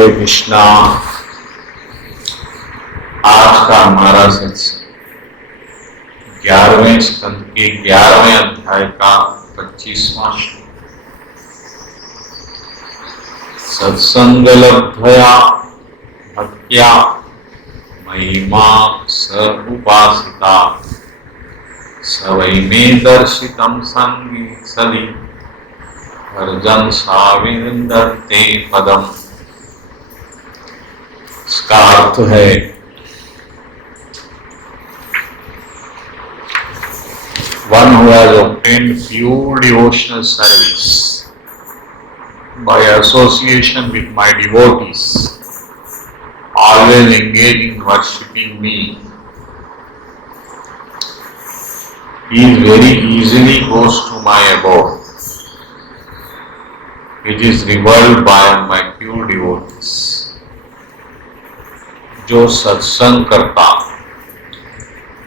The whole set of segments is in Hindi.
हरे कृष्णा। आज का हमारा सत्संग 11वें स्कंद के 11वें अध्याय का 25वां श्लोक। सत्संग लब्धया भक्त्या महिमा स उपासिता स वै मे दर्शितं संगी सदि अर्जन साविंदते पदम। इसका अर्थ है one who has obtained pure devotional service by association with my devotees, always engaged in worshipping me, he very easily goes to my abode, which is revolved by my pure devotees. जो सत्संग करता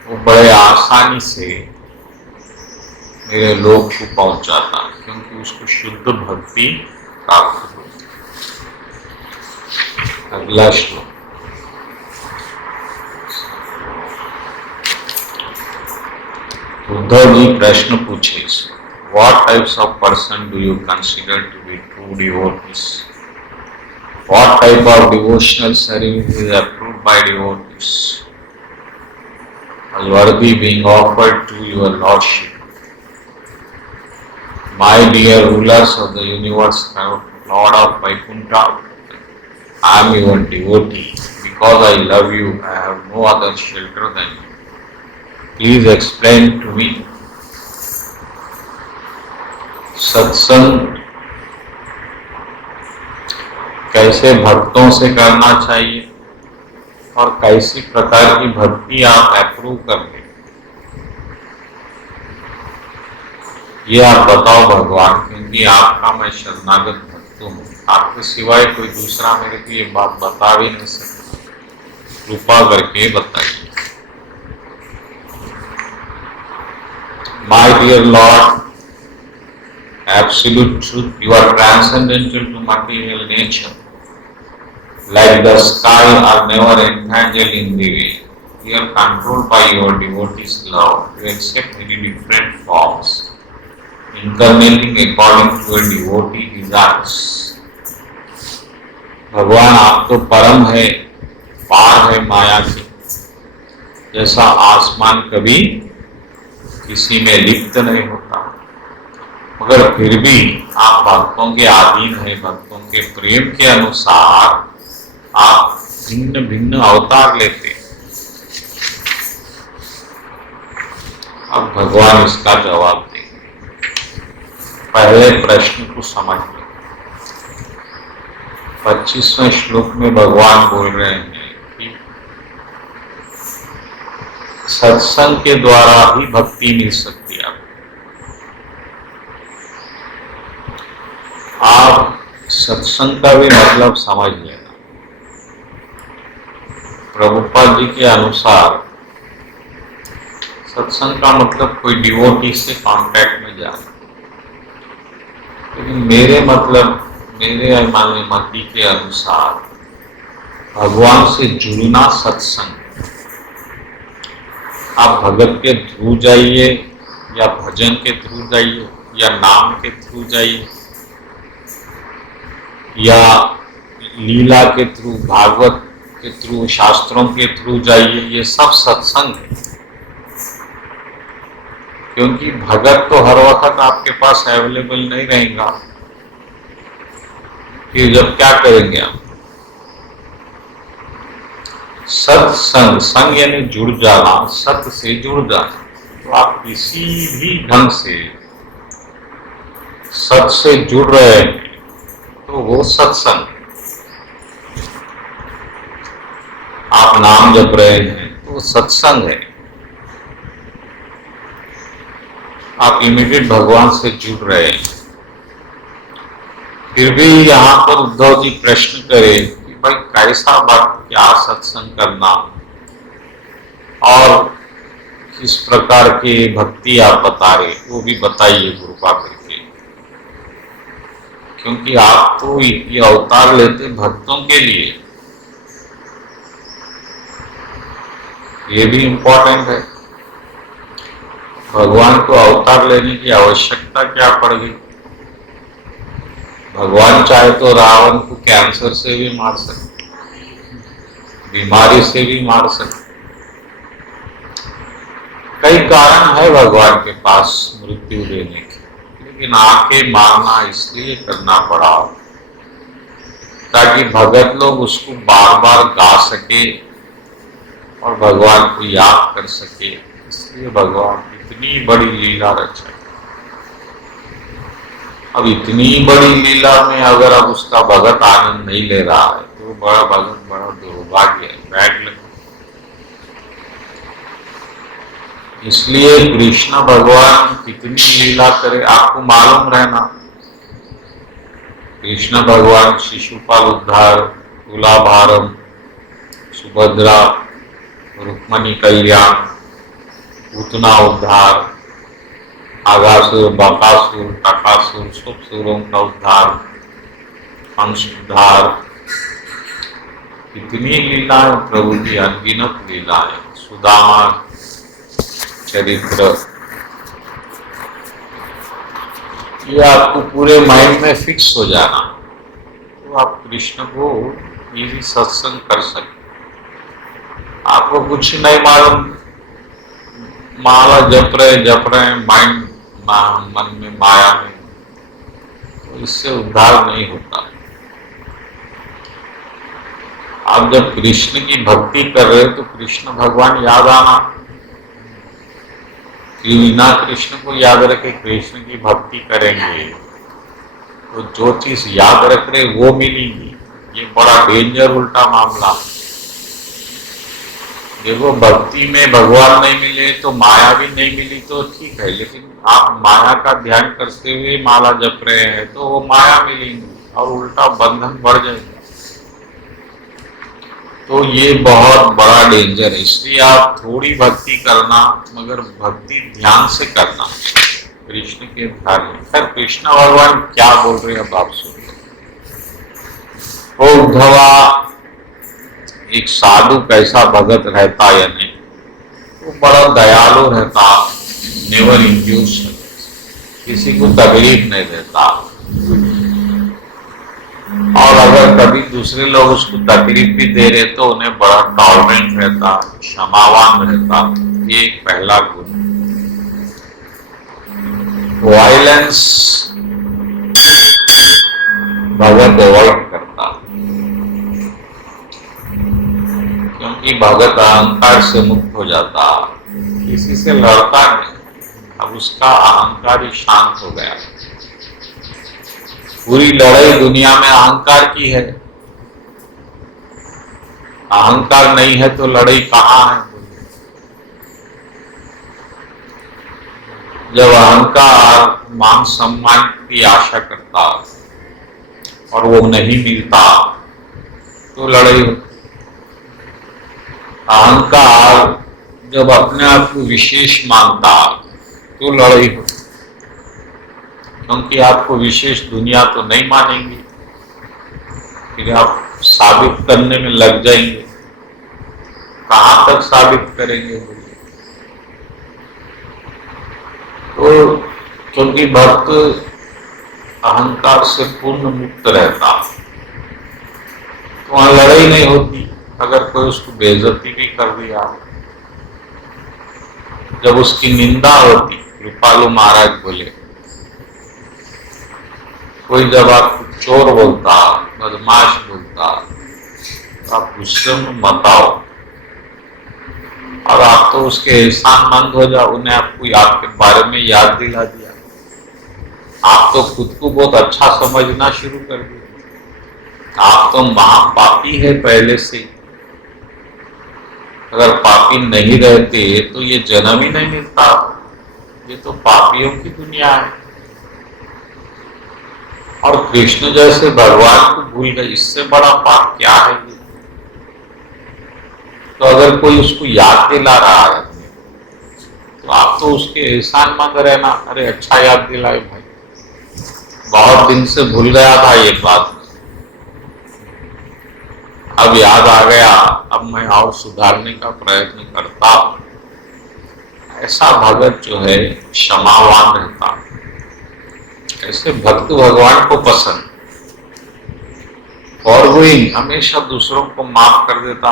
वो बड़े आसानी से मेरे लोक को पहुंच जाता, क्योंकि उसको शुद्ध भक्ति प्राप्त होती। अगला श्लोक। उद्धव जी प्रश्न पूछे, What types of person do you consider to be true devotees? What type of devotional service is approved by devotees as worthy being offered to your lordship? My dear rulers of the universe, Lord of Vaikuntha, I am your devotee. Because I love you, I have no other shelter than you. Please explain to me. सत्संग कैसे भक्तों से करना चाहिए और कैसी प्रकार की भक्ति आप अप्रूव करेंगे, ये आप बताओ भगवान, क्योंकि आपका मैं शरणागत भक्त हूँ। आपके सिवाय कोई दूसरा मेरे को ये बात बता भी नहीं सकता। कृपा करके बताइए। My dear Lord, absolute truth, you are transcendental to material nature. Like the sky are never entangled in the way. You are controlled by your devotees' love. You accept many different forms, incarnating according to your devotee desires. भगवान आप तो परम है, पार है माया के, जैसा आसमान कभी किसी में लिप्त नहीं होता, मगर फिर भी आप भक्तों के अधीन है। भक्तों के प्रेम के अनुसार आप भिन्न भिन्न अवतार लेते। अब भगवान इसका जवाब देंगे। पहले प्रश्न को समझ लो। 25वें श्लोक में भगवान बोल रहे हैं कि सत्संग के द्वारा ही भक्ति मिल सकती है। आप सत्संग का भी मतलब समझ लेना। प्रभुपाद जी के अनुसार सत्संग का मतलब कोई डिवोटी से कांटेक्ट में जाना, लेकिन मेरे मति के अनुसार भगवान से जुड़ना सत्संग। आप भगत के थ्रू जाइए या भजन के थ्रू जाइए या नाम के थ्रू जाइए या लीला के थ्रू, भागवत के थ्रू, शास्त्रों के थ्रू जाइए, ये सब सत्संग है। क्योंकि भगत तो हर वक्त आपके पास अवेलेबल नहीं रहेगा, फिर जब क्या करेंगे आप? सत्संग, संग यानी जुड़ जाना, सत्य से जुड़ जाना। तो आप किसी भी ढंग से सत्य से जुड़ रहे हैं तो वो सत्संग। आप नाम जप रहे हैं तो सत्संग है। आप इमीडिएट भगवान से जुड़ रहे हैं। फिर भी यहाँ पर उद्धव जी प्रश्न करें कि भाई कैसा भक्त, क्या सत्संग करना और किस प्रकार की भक्ति आप बता रहे, वो भी बताइए कृपा करके। क्योंकि आप तो ये अवतार लेते भक्तों के लिए, ये भी इम्पोर्टेंट है। भगवान को अवतार लेने की आवश्यकता क्या पड़ गई? भगवान चाहे तो रावण को कैंसर से भी मार सकते, बीमारी से भी मार सकते। कई कारण है भगवान के पास मृत्यु देने के, लेकिन आके मारना इसलिए करना पड़ा ताकि भगत लोग उसको बार बार गा सके और भगवान को याद कर सके। इसलिए भगवान इतनी बड़ी लीला रचा। अब इतनी बड़ी लीला में अगर अब उसका भगत आनंद नहीं ले रहा है तो बड़ा भगत बड़ा दुर्भाग्य है, बैड लग। इसलिए कृष्ण भगवान कितनी लीला करे आपको मालूम रहना। कृष्ण भगवान शिशुपाल उद्धार, तुलाभारम, सुभद्रा, रुक्मणी कल्याण, पूतना उद्धार, आगासुर, बकासुर, टकासुर, सब सुरों का उद्धार, कंस उद्धार, कितनी लीलाएं प्रभु की, अनगिनत लीलाएं। सुदामा चरित्र, ये आपको पूरे माइंड में फिक्स हो जाना तो आप कृष्ण को इजी सत्संग कर सकते। आपको कुछ नहीं मालूम, माला जप रहे माइंड मन में माया में, तो इससे उद्धार नहीं होता। आप जब कृष्ण की भक्ति कर रहे तो कृष्ण भगवान याद आना, कि बिना कृष्ण को याद रखे कृष्ण की भक्ति करेंगे तो जो चीज याद रख रहे वो मिलेगी। ये बड़ा डेंजर उल्टा मामला। देखो भक्ति में भगवान नहीं मिले तो माया भी नहीं मिली तो ठीक है, लेकिन आप माया का ध्यान करते हुए माला जप रहे हैं तो वो माया मिलेंगी और उल्टा बंधन बढ़ जाएगा। तो ये बहुत बड़ा डेंजर है। इसलिए आप थोड़ी भक्ति करना, मगर भक्ति ध्यान से करना, कृष्ण के ध्यान में। सर कृष्ण भगवान क्या बोल रहे हैं अब आप सुन लो। ओ उद्धवा, एक साधु कैसा भगत रहता या नहीं, वो बड़ा दयालु रहता, नेवर इंड्यूस, किसी को तकलीफ नहीं देता, और अगर कभी दूसरे लोग उसको तकलीफ भी दे रहे तो उन्हें बड़ा टॉलरेंट रहता, क्षमावान रहता। ये एक पहला गुण। वायलेंस भगत अवॉइड करता, क्योंकि भगत अहंकार से मुक्त हो जाता, किसी से लड़ता नहीं। अब उसका अहंकार ही शांत हो गया। पूरी लड़ाई दुनिया में अहंकार की है, अहंकार नहीं है तो लड़ाई कहाँ है। जब अहंकार मान सम्मान की आशा करता और वो नहीं मिलता तो लड़ाई होती। अहंकार जब अपने आप को विशेष मानता तो लड़ाई होती, क्योंकि आपको विशेष दुनिया तो नहीं मानेंगे, फिर आप साबित करने में लग जाएंगे। कहां तक साबित करेंगे? तो क्योंकि भक्त अहंकार से पूर्ण मुक्त रहता तो वहां लड़ाई नहीं होती। अगर कोई उसको बेइज्जती भी कर दिया, जब उसकी निंदा होती, कृपालु महाराज बोले, कोई जब आपको चोर बोलता, बदमाश बोलता, तो आप गुस्से में मत आओ और आप तो उसके एहसानमंद हो जाओ। उन्हें आपको आपके बारे में याद दिला दिया, आप तो खुद को बहुत अच्छा समझना शुरू कर दिया। आप तो महापापी है पहले से। अगर पापी नहीं रहते तो ये जन्म ही नहीं मिलता। ये तो पापियों की दुनिया है। और कृष्ण जैसे भगवान को भूल गए, इससे बड़ा पाप क्या है ये। तो अगर कोई उसको याद दिला रहा है तो आप तो उसके एहसानमंद रहना। अरे अच्छा याद दिलाए भाई, बहुत दिन से भूल गया था ये बात, अब याद आ गया, अब मैं और सुधारने का प्रयत्न करता। ऐसा भगत जो है क्षमावान रहता, ऐसे भक्त भगवान को पसंद, फॉरगिविंग, हमेशा दूसरों को माफ कर देता,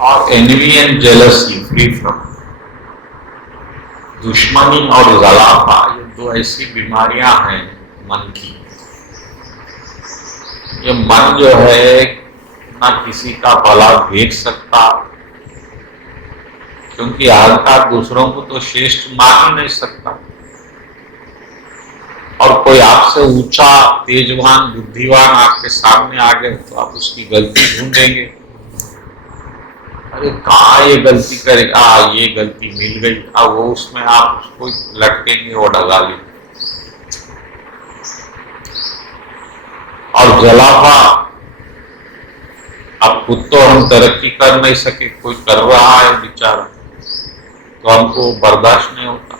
और envy and jealousy free from, दुश्मनी और जलापा, ये दो ऐसी बीमारियां हैं मन की। ये मन जो है ना किसी का भला देख सकता, क्योंकि अहंकार दूसरों को तो श्रेष्ठ मान ही नहीं सकता, और कोई आपसे ऊंचा तेजवान बुद्धिवान आपके सामने आ गए तो आप उसकी गलती ढूंढेंगे, अरे कहाँ ये गलती करेगा, ये गलती मिल गई, अब वो उसमें आप उसको लटकेंगे, वो डगाली। और जलावा, अब खुद तो हम तरक्की कर नहीं सके, कोई कर रहा है बेचारा, तो हमको बर्दाश्त नहीं होता।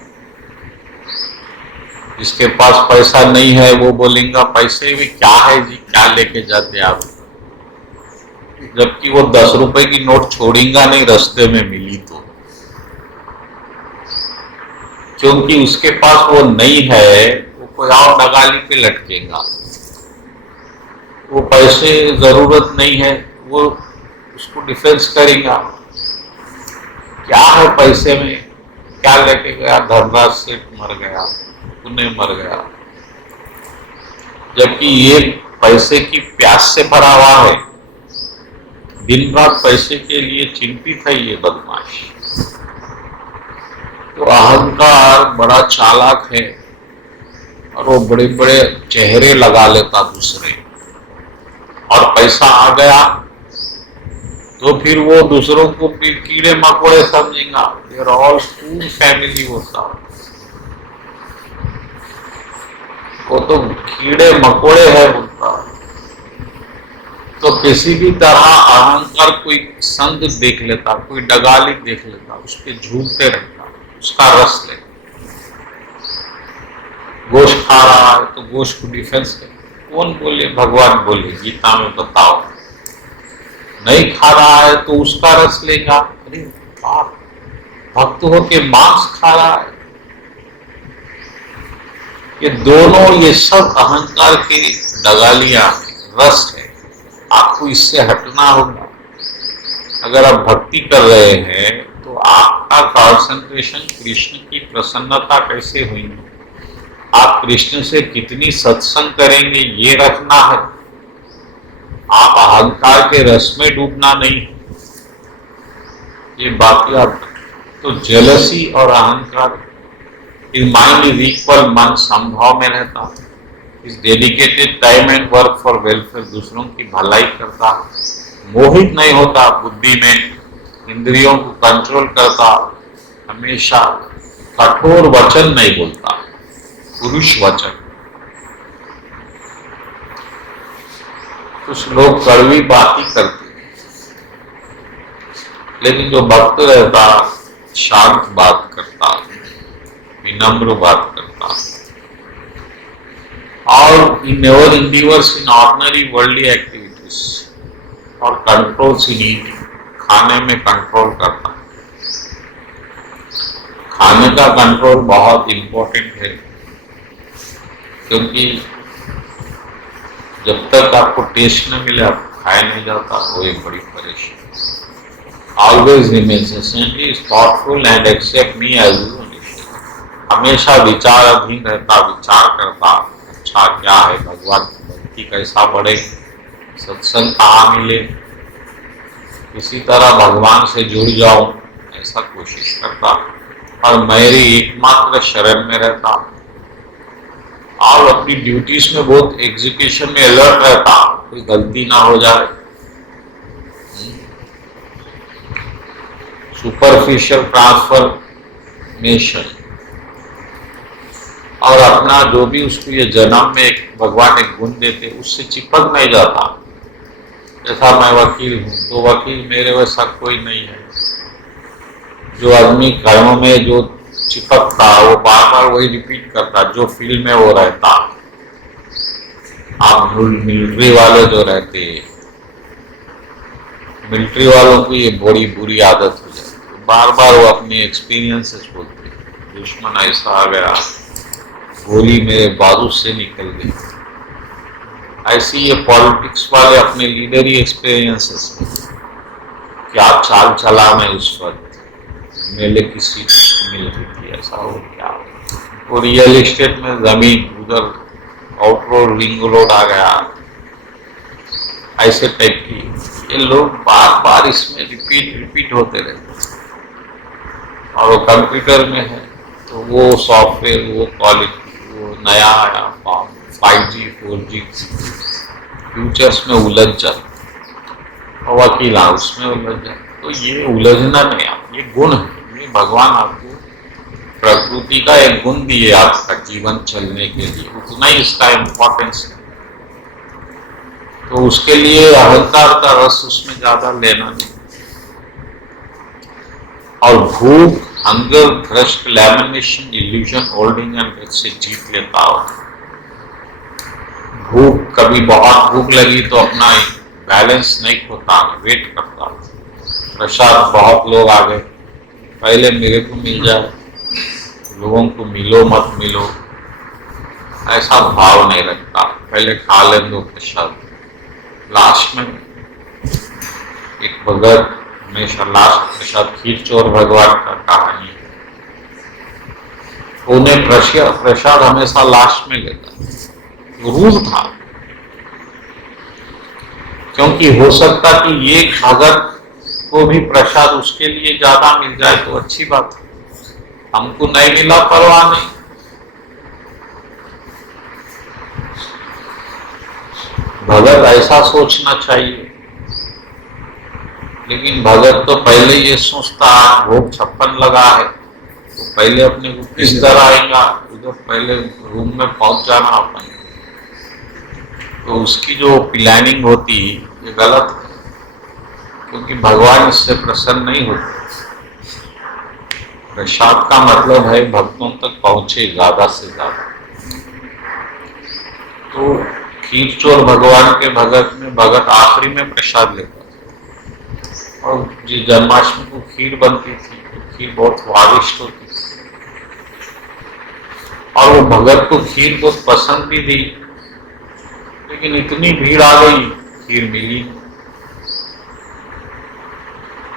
जिसके पास पैसा नहीं है वो बोलेगा पैसे भी क्या है जी, क्या लेके जाते आप, जबकि वो 10 रुपए की नोट छोड़ेगा नहीं रास्ते में मिली तो, क्योंकि उसके पास वो नहीं है, वो कोई और डगाली पे लटकेगा। वो पैसे जरूरत नहीं है, वो उसको डिफेंस करेगा, क्या है पैसे में, क्या लेके गया, धनराज सेठ मर गया, पुण्य मर गया, जबकि ये पैसे की प्यास से भरा हुआ है, दिन रात पैसे के लिए चिंतित है ये बदमाश। तो अहंकार बड़ा चालाक है, और वो बड़े बड़े चेहरे लगा लेता दूसरे, और पैसा आ गया तो फिर वो दूसरों को फिर कीड़े मकोड़े समझेगा, देयर ऑल फूल फैमिली होता, वो तो कीड़े मकोड़े है बोलता। तो किसी भी तरह अहंकार कोई संग देख लेता, कोई डगाली देख लेता, उस पर झूठते रहता, उसका रस ले। गोश्त खा रहा है तो गोश्त को डिफेंस कर, कौन बोले, भगवान बोले गीता में बताओ, नहीं खा रहा है तो उसका रस लेगा, अरे बाप, भक्त हो के मांस खा रहा है। ये दोनों, ये सब अहंकार की डगालियां, रस है, आपको इससे हटना होगा। अगर आप भक्ति कर रहे हैं तो आपका कंसंट्रेशन कृष्ण की प्रसन्नता कैसे हुई, आप कृष्ण से कितनी सत्संग करेंगे ये रखना है, आप अहंकार के रस में डूबना नहीं, ये बाकी आप। तो जेलसी और अहंकार, माइंड इज इक्वल, मन समभाव में रहता, इस dedicated time and work for welfare, दूसरों की भलाई करता, मोहित नहीं होता बुद्धि में, इंद्रियों को कंट्रोल करता, हमेशा कठोर वचन नहीं बोलता, पुरुष वचन। कुछ लोग कड़वी बात ही करते, लेकिन जो भक्त रहता शांत बात करता, विनम्र बात करता, और he never endeavors in ordinary worldly activities और controls in eating, खाने में कंट्रोल करता। खाने का कंट्रोल बहुत इंपॉर्टेंट है, क्योंकि जब तक आपको टेस्ट न मिले आप खाया नहीं जाता, वो एक बड़ी परेशानी। Always remains essentially thoughtful and accept me as you, हमेशा विचार अधीन रहता, विचार करता, अच्छा क्या है, भगवान की भक्ति कैसा बढ़े, सत्संग कहाँ मिले, किसी तरह भगवान से जुड़ जाऊं, ऐसा कोशिश करता, और मेरी एकमात्र शरण में रहता, और अपनी ड्यूटीज में बहुत एग्जीक्यूशन में अलर्ट रहता, कोई गलती ना हो जाए। सुपरफिशियल ट्रांसफॉर्मेशन, और अपना जो भी उसको ये जन्म में एक भगवान एक गुण देते उससे चिपक नहीं जाता। जैसा मैं वकील हूं तो वकील मेरे वैसा कोई नहीं है, जो आदमी कर्म में जो चिपकता, वो बार बार वही रिपीट करता, जो फील्ड में वो रहता। आप मिलिट्री वाले जो रहते, मिलिट्री वालों की ये बड़ी बुरी आदत हो जाती, बार बार वो अपने एक्सपीरियंसेस बोलते, दुश्मन ऐसा आ गया, गोली मेरे बाजू से निकल गई। ऐसे ये पॉलिटिक्स वाले अपने लीडर ही एक्सपीरियंसेस में, क्या चाल चला मैं उस वक्त, मेले की सीट मिल रही थी, ऐसा हो क्या, वो रियल एस्टेट में जमीन उधर आउट रोड रिंग रोड आ गया, ऐसे टाइप की। ये लोग बार बार इसमें रिपीट होते रहते, और वो कंप्यूटर में है तो वो सॉफ्टवेयर, वो क्वालिटी, वो नया आया 5G 4G फ्यूचर्स में उलझ जाए, और वकील उसमें उलझ जाए। तो ये उलझना नहीं, ये गुण है, ये भगवान आपको प्रकृति का एक गुण दिए आपका जीवन चलने के लिए, उतना ही इसका इम्पोर्टेंस है। तो उसके लिए अहंकार का रस उसमें ज्यादा लेना नहीं, और भूख, hunger, thrust, lamination, illusion, holding and से जीत लेता हो। भूख, कभी बहुत भूख लगी तो अपना बैलेंस नहीं होता, वेट करता, प्रसाद बहुत लोग आ गए, पहले मेरे को मिल जाए, लोगों को मिलो मत मिलो, ऐसा भाव नहीं रखता, पहले खा ले दो प्रसाद। लास्ट में एक भगत हमेशा लास्ट प्रसाद, खीर चोर भगवान का कहानी है, उन्हें प्रसाद हमेशा लास्ट में लेता, रूल था, क्योंकि हो सकता कि ये भगत को भी प्रसाद उसके लिए ज्यादा मिल जाए तो अच्छी बात है, हमको नहीं मिला परवाह नहीं। भगत ऐसा सोचना चाहिए, लेकिन भगत तो पहले ये सोचता भोग 56 लगा है, तो पहले अपने को किस तरह आएगा, उधर पहले रूम में पहुंच जाना अपन, तो उसकी जो प्लानिंग होती ये गलत है, क्योंकि भगवान इससे प्रसन्न नहीं होते। प्रसाद का मतलब है भक्तों तक पहुंचे ज्यादा से ज्यादा। तो खीर चोर भगवान के भगत में भगत आखिरी में प्रसाद लेता था, और जिस जन्माष्टमी को खीर बनती थी तो खीर बहुत स्वादिष्ट होती थी, और वो भगत को खीर बहुत पसंद भी थी, लेकिन इतनी भीड़ आ गई खीर मिली,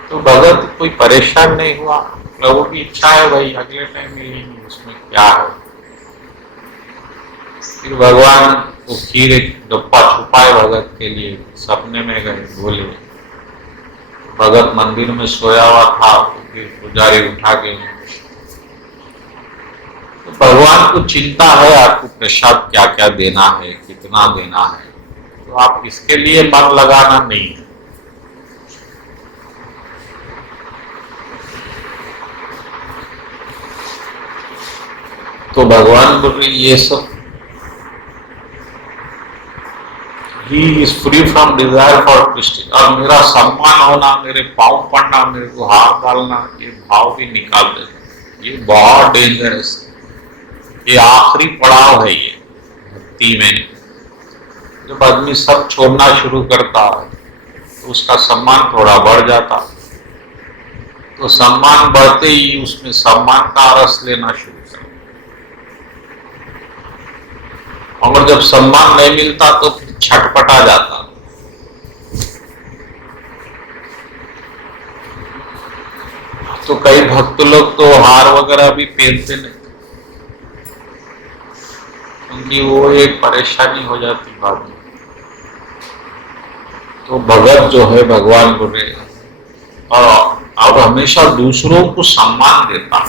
तो भगत कोई परेशान नहीं हुआ, प्रभु की इच्छा है भाई अगले टाइम मिलेंगे, उसमें क्या है। फिर भगवान वो खीर एक डब्बा छुपाए भगत के लिए, सपने में गए, बोले भगत मंदिर में सोया हुआ था, तो फिर पुजारी उठा के, तो भगवान को चिंता है आपको प्रसाद क्या क्या देना है, कितना देना है, तो आप इसके लिए मन लगाना नहीं है। तो भगवान बोल रहे ये सब, He is free from desire for prestige, और मेरा सम्मान होना, मेरे पाँव पड़ना, मेरे को हाथ डालना, ये भाव भी निकाल देना, ये बहुत डेंजरस है, ये आखिरी पड़ाव है ये भक्ति में। जब आदमी सब छोड़ना शुरू करता है तो उसका सम्मान थोड़ा बढ़ जाता, तो सम्मान बढ़ते ही उसमें सम्मान का रस लेना शुरू कर, और जब सम्मान नहीं मिलता तो फिर छटपटा जाता। तो कई भक्त लोग तो हार वगैरह भी पहनते नहीं, क्योंकि वो एक परेशानी हो जाती बाद में। तो भगत जो है भगवान बोले, और हमेशा दूसरों को सम्मान देता।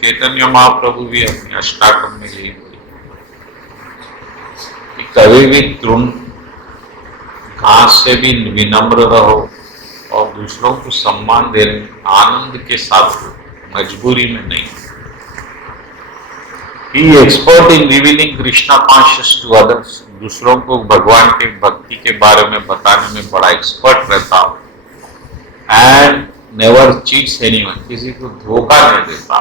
चैतन्य महाप्रभु भी अपने अष्टाकम में यही बोले कि कभी भी तृण घास से भी विनम्र रहो, और दूसरों को सम्मान देने आनंद के साथ हो, मजबूरी में नहीं। He expert in revealing Krishna consciousness to others, दूसरों को भगवान के भक्ति के बारे में बताने में बड़ा एक्सपर्ट रहता हो, एंड नेवर चीट्स एनीवन, किसी को धोखा नहीं देता।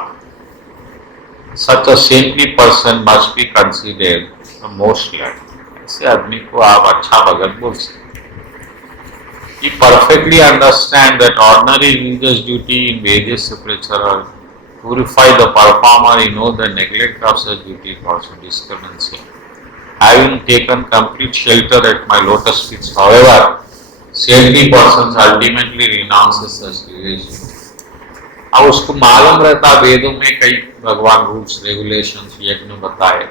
Such a saintly person must be considered the most learned. ऐसे आदमी को आप अच्छा भगत बोल सकते। He perfectly understand that ordinary religious duty in various spiritual purify the performer. He knows the neglect of such duty is also discrepancy. Having taken complete shelter at my lotus feet, however, saintly persons ultimately renounces such relation. अब उसको मालूम रहता वेदों में कई भगवान रूल्स रेगुलेशंस यज्ञ बताए,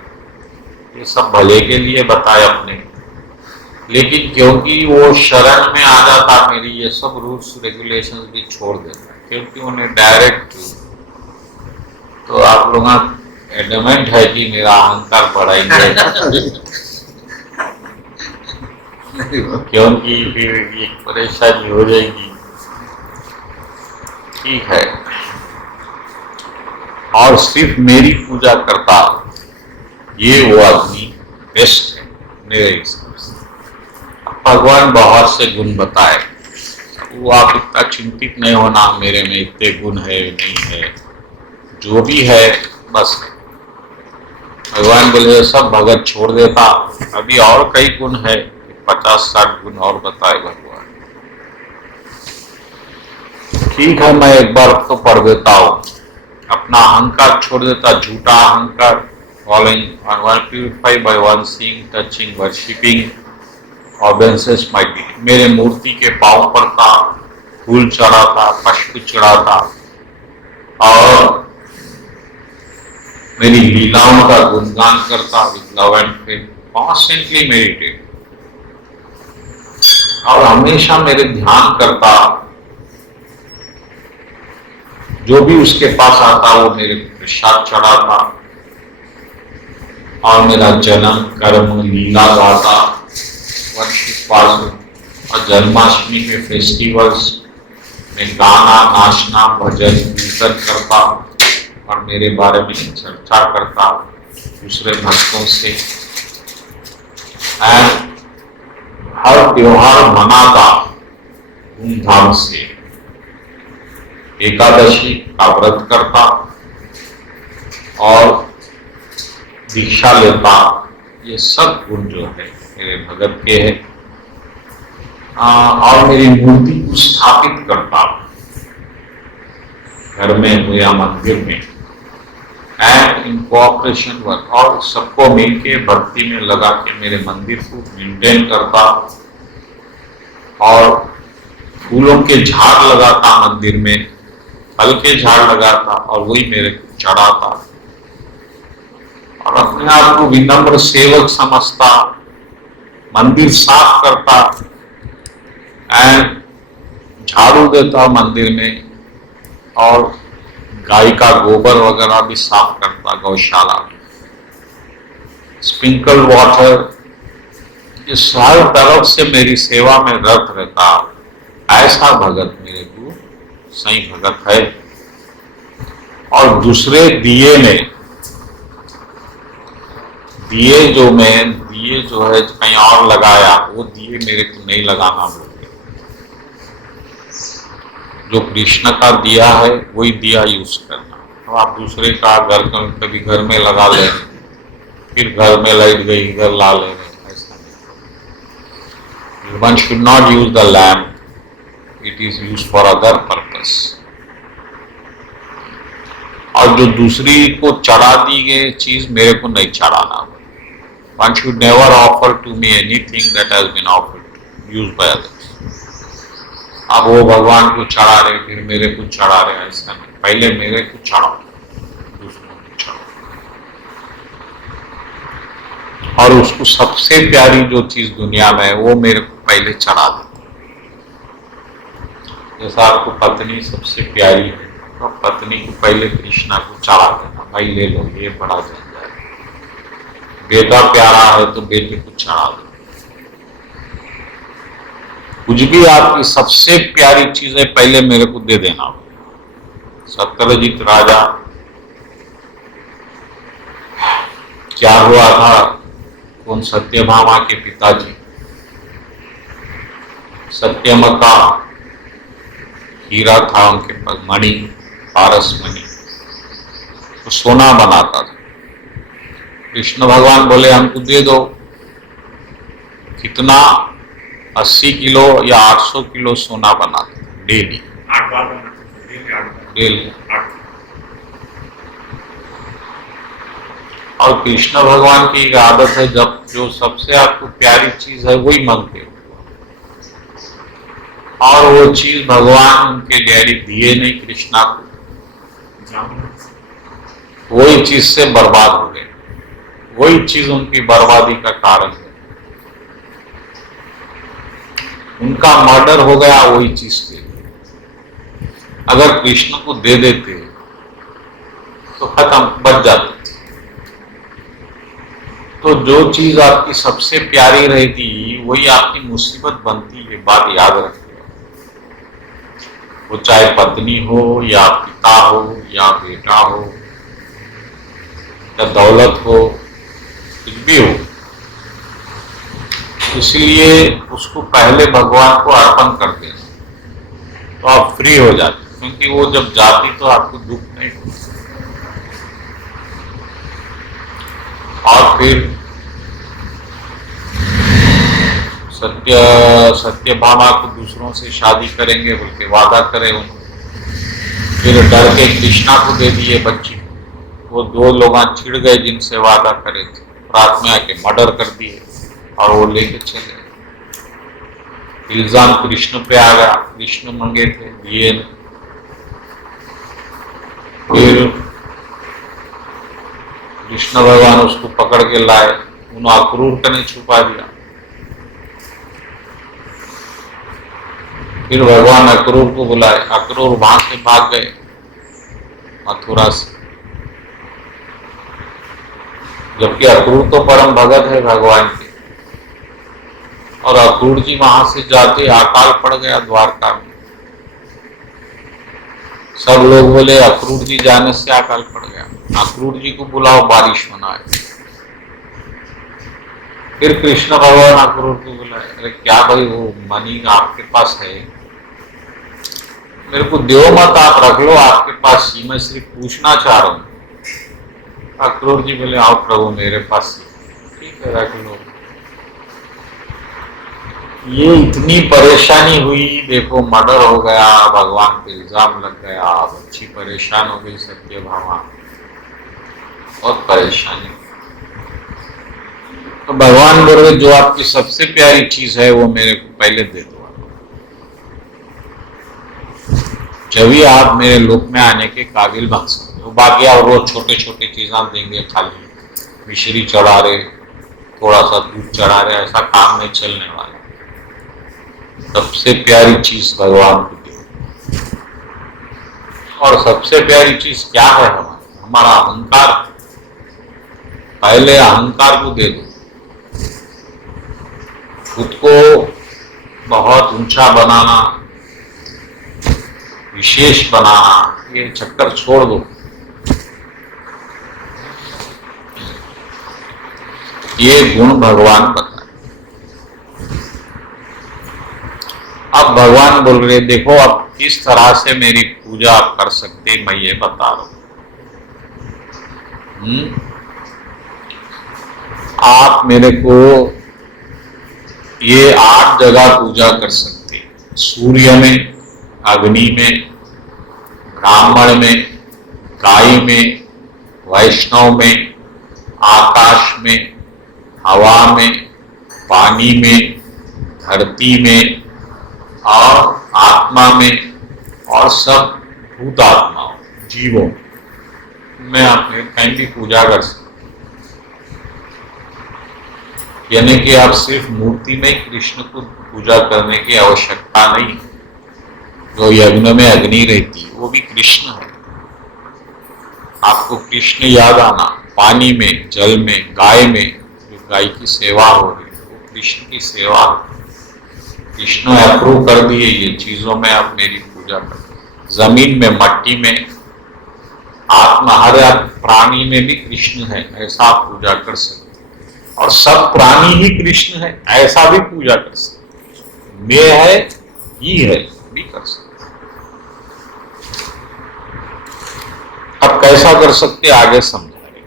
ये सब भले के लिए बताए अपने, लेकिन क्योंकि वो शरण में आ जाता मेरी ये सब रूल्स रेगुलेशंस भी छोड़ देता है, क्योंकि उन्हें डायरेक्ट तो आप लोग एडमेंट है कि मेरा अहंकार बढ़ाएंगे क्योंकि फिर एक परेशानी हो जाएगी। ठीक है, और सिर्फ मेरी पूजा करता ये वो आदमी बेस्ट है मेरे हिसाब से। भगवान बहुत से गुण बताए, वो आप इतना चिंतित नहीं होना मेरे में इतने गुण है नहीं है, जो भी है बस भगवान बोले सब भगत छोड़ देता, अभी और कई गुण है 50-60 गुण और बताए भगवान। ठीक है, मैं एक बार तो पढ़ देता हूं, अपना अहंकार छोड़ देता, झूठा अहंकार, following one purify by one seeing touching worshipping obeisances my feet. मेरे मूर्ति के पांव पड़ता, फूल चढ़ाता, पुष्प चढ़ाता और मेरी लीलाओं का गुणगान करता with love and faith, constantly meditate और हमेशा मेरे ध्यान करता, जो भी उसके पास आता वो मेरे प्रसाद चढ़ाता और मेरा जन्म कर्म लीला गाता, और जन्माष्टमी के फेस्टिवल्स में गाना नाचना भजन कीर्तन करता और मेरे बारे में चर्चा करता दूसरे भक्तों से, एंड हर त्योहार मनाता धूमधाम से, एकादशी का व्रत करता और दीक्षा लेता। ये सब गुण जो है मेरे भगत के हैं। और मेरी मूर्ति को स्थापित करता घर में हो या मंदिर में, एंड इन कोऑपरेशन वर्क, और सबको मिलके भक्ति में लगा के मेरे मंदिर को मेंटेन करता और फूलों के झाड़ लगाता मंदिर में, फल के झाड़ लगाता और वही मेरे को चढ़ाता और अपने आप को विनम्र सेवक समझता, मंदिर साफ करता एंड झाड़ू देता मंदिर में और गाय का गोबर वगैरह भी साफ करता गौशाला में, स्प्रिंकल वाटर, ये हर तरफ से मेरी सेवा में रत रहता। ऐसा भगत मेरे को सही भगत है। और दूसरे दिए में दिए जो है कहीं और लगाया, वो दिए मेरे को नहीं लगाना बोलते, जो कृष्ण का दिया है वही दिया यूज करना। तो आप दूसरे का घर कभी घर में लगा ले, फिर घर में लाइट गई इधर ला ले, ऐसा नहीं। One should not use the lamp, it is use for other purpose. और जो दूसरी को चढ़ा दी गई चीज मेरे को नहीं चढ़ाना। One should never offer to me anything that has been offered used by others. अब वो भगवान को चढ़ा रहे फिर मेरे को चढ़ा रहे, ऐसा नहीं। पहले मेरे को चढ़ाओ, दूसरों को चढ़ाओ। और उसको सबसे प्यारी जो चीज दुनिया में है वो मेरे को पहले चढ़ा दे। जैसा आपको पत्नी सबसे प्यारी है तो पत्नी को पहले कृष्णा को चढ़ा देना, भाई ले लो ये बड़ा झंझट है। बेटा प्यारा है तो बेटे को चढ़ा दो। कुछ भी आपकी सबसे प्यारी चीज है पहले मेरे को दे देना। सत्यजीत राजा क्या हुआ था, कौन सत्यभामा के पिताजी, सत्यमका हीरा था उनके पास, मणि पारस मणि, तो सोना बनाता था। कृष्ण भगवान बोले हमको दे दो, कितना 80 किलो या 800 किलो सोना बनाता था डेली। डेली। और कृष्ण भगवान की एक आदत है, जब जो सबसे आपको प्यारी चीज है वही मांगते हो, और वो चीज भगवान उनके डैडी दिए नहीं कृष्णा को, वही चीज से बर्बाद हो गए, वही चीज उनकी बर्बादी का कारण है। उनका मर्डर हो गया वही चीज के लिए। अगर कृष्ण को दे देते तो खत्म, बच जाते। तो जो चीज आपकी सबसे प्यारी रहती वही आपकी मुसीबत बनती है, बात याद रखिए। वो चाहे पत्नी हो या पिता हो या बेटा हो या दौलत हो, कुछ भी हो, इसलिए उसको पहले भगवान को अर्पण कर देना, तो आप फ्री हो जाते, क्योंकि वो जब जाती तो आपको दुख नहीं होता। और फिर सत्यभामा को दूसरों से शादी करेंगे बोल के वादा करे उनको, फिर डर के कृष्णा को दे दिए बच्ची को। वो 2 लोग छिड़ गए जिनसे वादा करे थे, रात में आके मर्डर कर दिए और वो लेके चले। इल्जाम कृष्ण पे आ गया, कृष्ण मंगे थे, दिए। फिर कृष्ण भगवान उसको पकड़ के लाए, उन्होंने अक्रूर ने छुपा दिया। फिर भगवान अक्रूर को बुलाए, अक्रूर वहां से भाग गए मथुरा से, जबकि अक्रूर तो परम भगत है भगवान के। और अक्रूर जी वहां से जाते अकाल पड़ गया द्वारका में। सब लोग बोले अक्रूर जी जाने से अकाल पड़ गया, अक्रूर जी को बुलाओ बारिश होना है। फिर कृष्ण भगवान अक्रूर को बुलाए, अरे क्या भाई वो मनी आपके पास है, मेरे को देव मत, आप रख लो आपके पास ही, मैं सिर्फ पूछना चाह रहा हूं। अक्रूर जी बोले आओ प्रभु मेरे पास, ठीक है रख लो। ये इतनी परेशानी हुई, देखो मर्डर हो गया, भगवान पे इल्जाम लग गया, बच्ची परेशान हो गई सत्यभामा, बहुत परेशानी। तो भगवान बोल रहे जो आपकी सबसे प्यारी चीज है वो मेरे को पहले दे दो, जब ही आप मेरे लोक में आने के काबिल बन सकते हो। बाकी आप रोज छोटे छोटे चीजें देंगे, खाली मिश्री चढ़ा रहे, थोड़ा सा दूध चढ़ा रहे, ऐसा काम नहीं चलने वाला। सबसे प्यारी चीज भगवान को दो। और सबसे प्यारी चीज क्या है हमारा अहंकार। पहले अहंकार को दे दो, खुद को बहुत ऊंचा बनाना, विशेष बनाना, ये चक्कर छोड़ दो। ये गुण भगवान बताए। अब भगवान बोल रहे देखो अब किस तरह से मेरी पूजा आप कर सकते, मैं ये बता रहा हूं। आप मेरे को ये 8 जगह पूजा कर सकते, सूर्य में, अग्नि में, ब्राह्मण में, गाय में, वैष्णव में, आकाश में, हवा में, पानी में, धरती में और आत्मा में, और सब भूत आत्माओं जीवों में आप कहीं भी पूजा कर सकते। यानी कि आप सिर्फ मूर्ति में कृष्ण को पूजा करने की आवश्यकता नहीं। जो यज्ञ में अग्नि रहती है वो भी कृष्ण है। आपको कृष्ण याद आना, पानी में, जल में, गाय में जो गाय की सेवा हो रही है वो कृष्ण की सेवा। कृष्ण अप्रूव कर दिए ये चीजों में आप मेरी पूजा कर। जमीन में, मट्टी में, आत्मा, हर प्राणी में भी कृष्ण है, ऐसा आप पूजा कर सकते। और सब प्राणी ही कृष्ण है, ऐसा भी पूजा कर सकते। मैं है, ही है, भी कर सकते। अब कैसा कर सकते आगे समझाएंगे।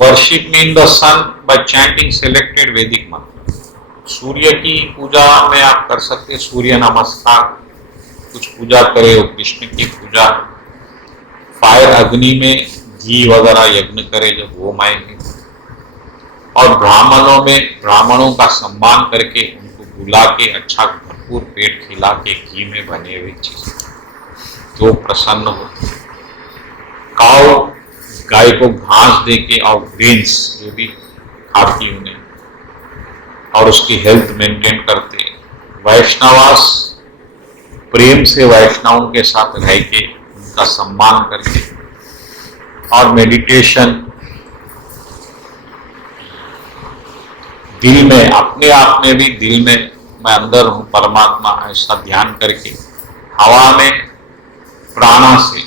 Worship mean the sun by chanting selected Vedic mantra. सूर्य की पूजा में आप कर सकते, सूर्य नमस्कार, कुछ पूजा करे, कृष्ण की पूजा, फायर अग्नि में घी वगैरह यज्ञ करे जब वो माएंगे, और ब्राह्मणों में ब्राह्मणों का सम्मान करके उनको बुला के अच्छा भरपूर पेट खिला के घी में बने हुए चीज तो प्रसन्न हो। काऊ गाय को घास दे के और ग्रेन्स जो भी खाती उन्हें और उसकी हेल्थ मेंटेन करते। वैष्णवास प्रेम से वैष्णवों के साथ रह के उनका सम्मान करके, और मेडिटेशन दिल में, अपने आप में भी दिल में मैं अंदर हूं परमात्मा, ऐसा ध्यान करके हवा में प्राणा से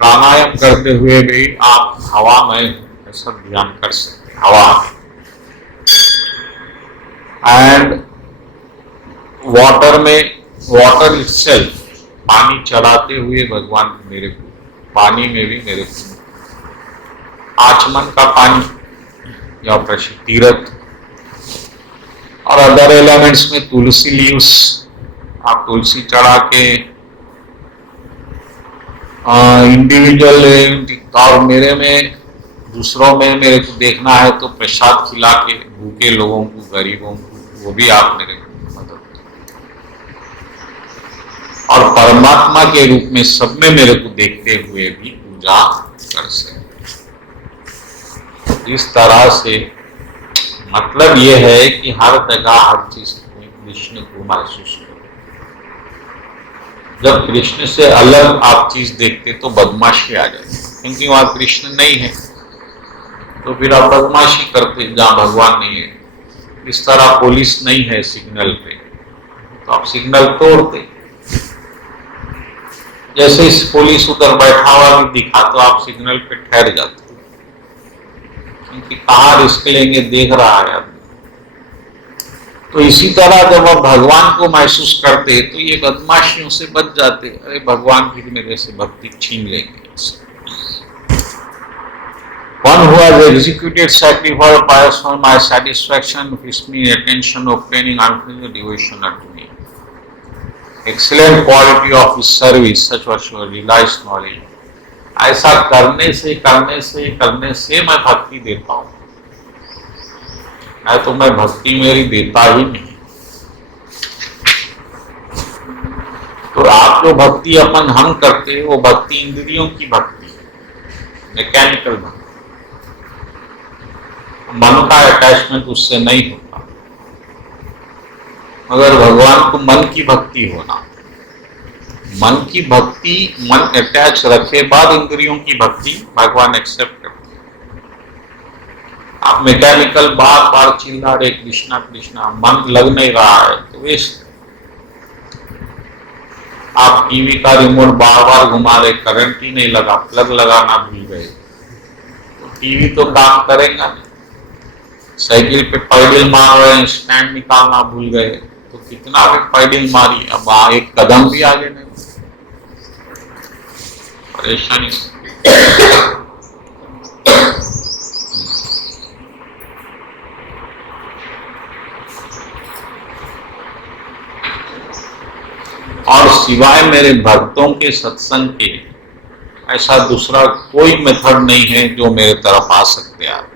प्राणायाम करते हुए भी आप हवा में ऐसा ध्यान कर सकते हैं, हवा में। एंड वाटर में, वाटर इटसेल्फ, पानी चढ़ाते हुए भगवान मेरे को, पानी में भी मेरे को, आचमन का पानी या प्रसिद्ध तीर्थ, और अदर एलिमेंट्स में तुलसी लीव्स, आप तुलसी चढ़ा के इंडिविजुअल, और मेरे में दूसरों में मेरे को देखना है तो प्रसाद खिला के भूखे लोगों को, गरीबों को, वो भी आप मेरे को मदद करें, और परमात्मा के रूप में सब में मेरे को देखते हुए भी पूजा कर सकते। इस तरह से मतलब ये है कि हर जगह हर चीज में कृष्ण को महसूस करो। जब कृष्ण से अलग आप चीज देखते तो बदमाशी आ जाती, क्योंकि वहां कृष्ण नहीं है तो फिर आप बदमाशी करते जहां भगवान नहीं है। इस तरह पुलिस नहीं है सिग्नल पे तो आप सिग्नल तोड़ते, जैसे इस पुलिस उधर बैठा हुआ भी दिखा तो आप सिग्नल पे ठहर जाते, क्योंकि कहाँ रिस्क लेंगे देख रहा है आदमी। तो इसी तरह जब आप भगवान को महसूस करते तो ये बदमाशियों से बच जाते, अरे भगवान की मेरे से भक्ति छीन लेंगे। One who has executed sacrifice pious for my satisfaction, gives me attention, obtaining unfailing devotion unto me. Excellent quality of his service, such was your realized knowledge. ऐसा करने से मैं भक्ति देता हूं, मैं तो मैं भक्ति मेरी देता ही नहीं। तो आप जो भक्ति अपन हम करते हैं वो भक्ति इंद्रियों की भक्ति है, मैकेनिकल भक्ति, मन का अटैचमेंट उससे नहीं होता। मगर भगवान को मन की भक्ति होना, मन की भक्ति, मन अटैच रखे बाद इंद्रियों की भक्ति भगवान एक्सेप्ट करते हैं। आप मैकेनिकल बार बार चिल्ला रहे कृष्णा कृष्णा, मन लग नहीं रहा है तो वेस्ट। आप टीवी का रिमोट बार बार घुमा रहे, करंट ही नहीं लगा, प्लग लगाना भूल गए तो टीवी तो काम करेगा नहीं। साइकिल पे पैडल मार रहे हैं, स्टैंड निकालना भूल गए तो कितना भी पैडल मारी, अब एक कदम भी आगे नहीं, परेशानी। और सिवाय मेरे भक्तों के सत्संग के ऐसा दूसरा कोई मेथड नहीं है जो मेरे तरफ आ सकते आप।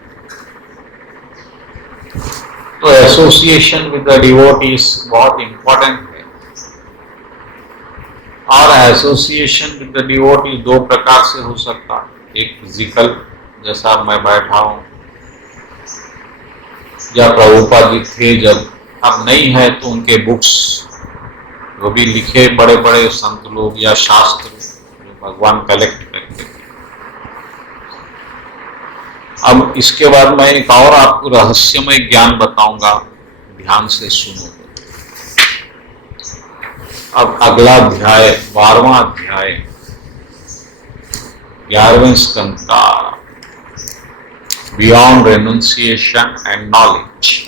तो एसोसिएशन विद द डिवोटीज बहुत इंपॉर्टेंट है। और एसोसिएशन विद द डिवोटीज दो प्रकार से हो सकता है, एक फिजिकल जैसा मैं बैठा हूं, या प्रभुपाद जी थे जब, अब नहीं है तो उनके बुक्स वो भी लिखे बड़े बड़े संत लोग या शास्त्र जो भगवान कलेक्ट करके। अब इसके बाद मैं एक और आपको रहस्यमय ज्ञान बताऊंगा, ध्यान से सुनो। अब अगला अध्याय 12वां अध्याय 11वें स्कंद का बियॉन्ड रेनुंसिएशन एंड नॉलेज।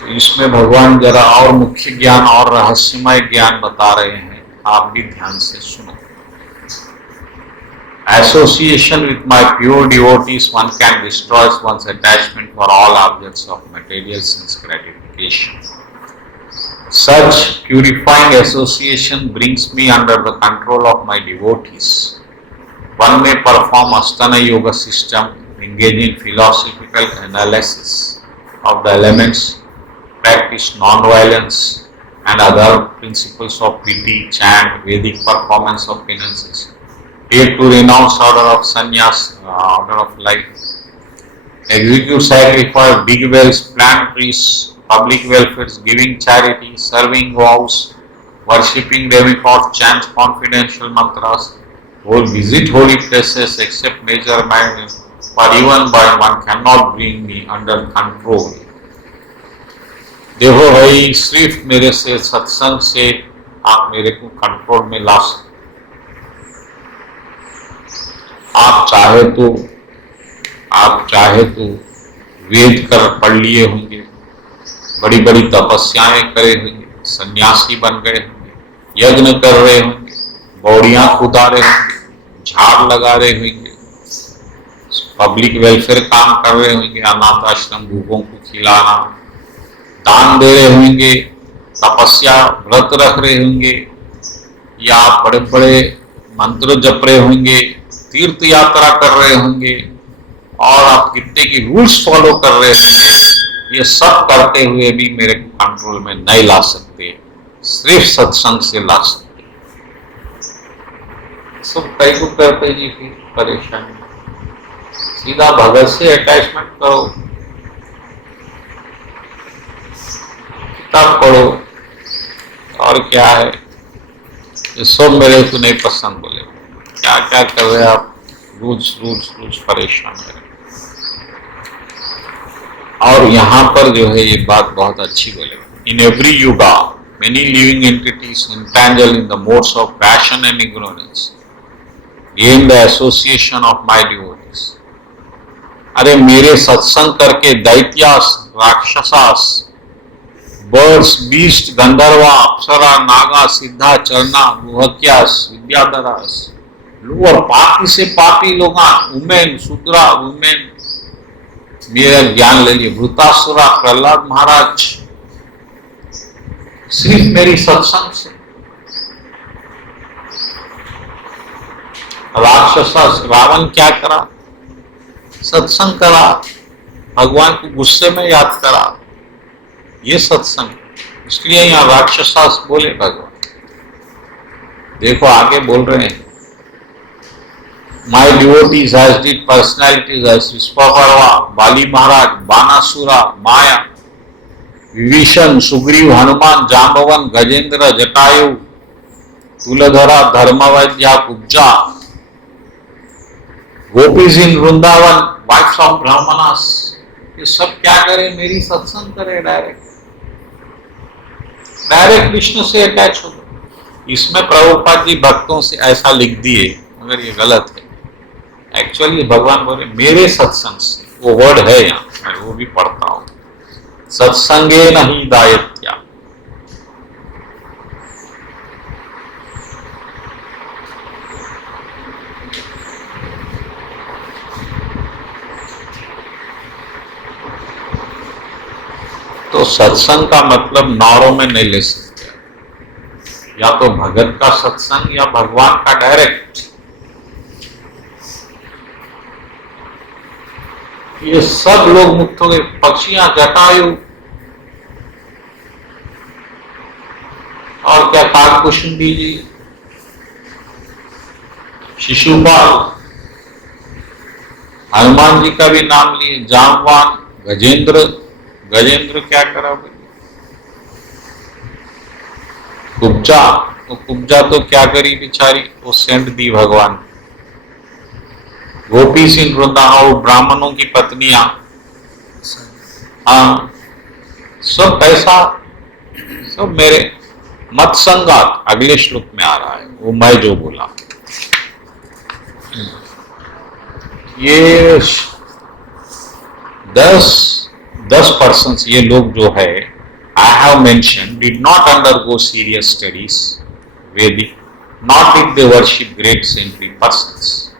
तो इसमें भगवान जरा और मुख्य ज्ञान और रहस्यमय ज्ञान बता रहे हैं, आप भी ध्यान से सुनो। association with my pure devotees, one can destroy one's attachment for all objects of material sense gratification. Such purifying association brings me under the control of my devotees. One may perform Ashtanga Yoga system, engage in philosophical analysis of the elements, practice non-violence and other principles of piti, chant, Vedic performance of penances, dare to renounce order of sannyas, order of life, execute sacrifice, dig wells, plant trees, public welfares, giving charity, serving vows, worshipping demigods, chant confidential mantras, or visit holy places except major marriage, but even by one cannot bring me under control. देखो भाई, सिर्फ मेरे से सत्संग से आप मेरे को कंट्रोल में ला सकते। आप चाहे तो वेद कर पढ़ लिए होंगे, बड़ी बड़ी तपस्याएं करे होंगे, सन्यासी बन गए होंगे, यज्ञ कर रहे होंगे, बौड़ियां खुदा रहे होंगे, झाड़ लगा रहे होंगे, पब्लिक वेलफेयर काम कर रहे होंगे, अनाथ आश्रम भूखों को खिलाना, दान दे रहे होंगे, तपस्या व्रत रख रहे होंगे, या बड़े बड़े मंत्र जप रहे होंगे, तीर्थ यात्रा कर रहे होंगे, और आप कितने की रूल्स फॉलो कर रहे होंगे, ये सब करते हुए भी मेरे को कंट्रोल में नहीं ला सकते, सिर्फ सत्संग से ला सकते। सब कई को करते जी फिर परेशानी, सीधा भगत से अटैचमेंट करो, किताब पढ़ो, और क्या है, ये सब मेरे को नहीं पसंद बोले, क्या क्या कर रहे आप, रोज परेशान करें। और यहाँ पर जो है ये बात बहुत अच्छी बोले, in every yuga many living entities entangled in the modes of passion and ignorance gain the association of my devotees. अरे मेरे सत्संग करके दैत्यास, राक्षसास, बर्ड्स, बीस्ट, गंधर्वा, अप्सरा, नागा, सिद्धा, चरना, गुहक्यास, विद्याधरास, लोअर पापी से पापी लोग, वुमेन, शूद्रा, वुमेन, मेरा ज्ञान ले लिए, भूतासुरा, प्रहलाद महाराज, सिर्फ मेरी सत्संग से। राक्षसा रावण क्या करा, सत्संग करा, भगवान को गुस्से में याद करा, ये सत्संग, इसलिए यहाँ राक्षसास बोले भगवान। देखो आगे बोल रहे हैं, My devotees as did personalities as Vishwakarma, Bali Maharaj, Banasura, Maya, Vibhishan, Sugriv, Hanuman, Jambavan, Gajendra, Jatayu, Tuladhara, Dharmavaidya, Kubja, Gopis in Vrindavan, wives of Brahmanas, ये सब क्या करें, मेरी सत्संग करें, डायरेक्ट विष्णु से अटैच हो गए। इसमें प्रभुपाद जी भक्तों से ऐसा लिख दिए, मगर ये गलत है। एक्चुअली भगवान बोले मेरे सत्संग से, वो वर्ड है यहाँ, मैं वो भी पढ़ता हूं, सत्संगे नहीं दायत्या। तो सत्संग का मतलब नौरों में नहीं ले सकते, या तो भगत का सत्संग या भगवान का डायरेक्ट। ये सब लोग मुक्त हो गए, पक्षियां, जटायु, और क्या काकभूषुंडी जी, शिशुपाल, हनुमान जी का भी नाम लिए, जामवान, गजेंद्र क्या करा भाई, कुब्जा, वो कुब्जा तो क्या करी बेचारी, वो सेंट दी भगवान। गोपी सिंह वृंदावन, ब्राह्मणों की पत्नियां, हाँ, सब ऐसा, सब मेरे मत संगात, अगले श्लोक में आ रहा है, वो मैं जो बोला, ये 10 पर्सन्स, ये लोग जो है I have mentioned did not undergo serious studies Vedic, nor did they worship great saintly persons.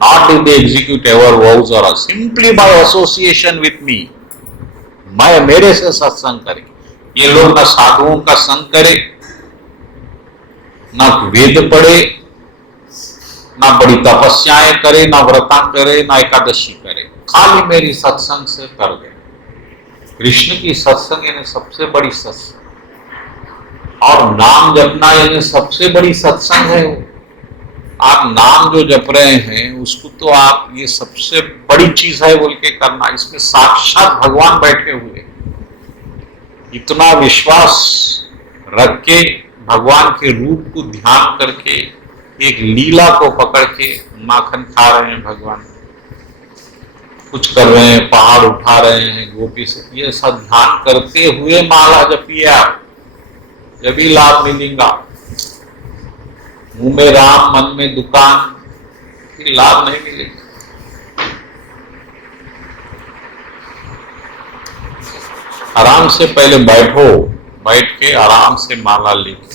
Not if they execute ever vows or simply by association with me. मैं मेरे से सत्संग करे। ये लोग ना साधुओं का संग करे, ना वेद पढ़े, ना बड़ी तपस्याएं करे, ना व्रता करे, ना एकादशी करे, खाली मेरी सत्संग से कर दे। कृष्ण की सत्संग यानी सबसे बड़ी सत्संग, और नाम जपना यानी सबसे बड़ी सत्संग है। आप नाम जो जप रहे हैं उसको तो आप ये सबसे बड़ी चीज है बोल के करना। इसमें साक्षात भगवान बैठे हुए, इतना विश्वास रख के भगवान के रूप को ध्यान करके एक लीला को पकड़ के माखन खा रहे हैं भगवान, कुछ कर रहे हैं, पहाड़ उठा रहे हैं गोपी से, ये सब ध्यान करते हुए माला जपिए आप, जब ही लाभ मिलेगा। मुंह में राम मन में दुकान, लाभ नहीं मिलेगा। आराम से पहले बैठो, बैठ के आराम से माला लेके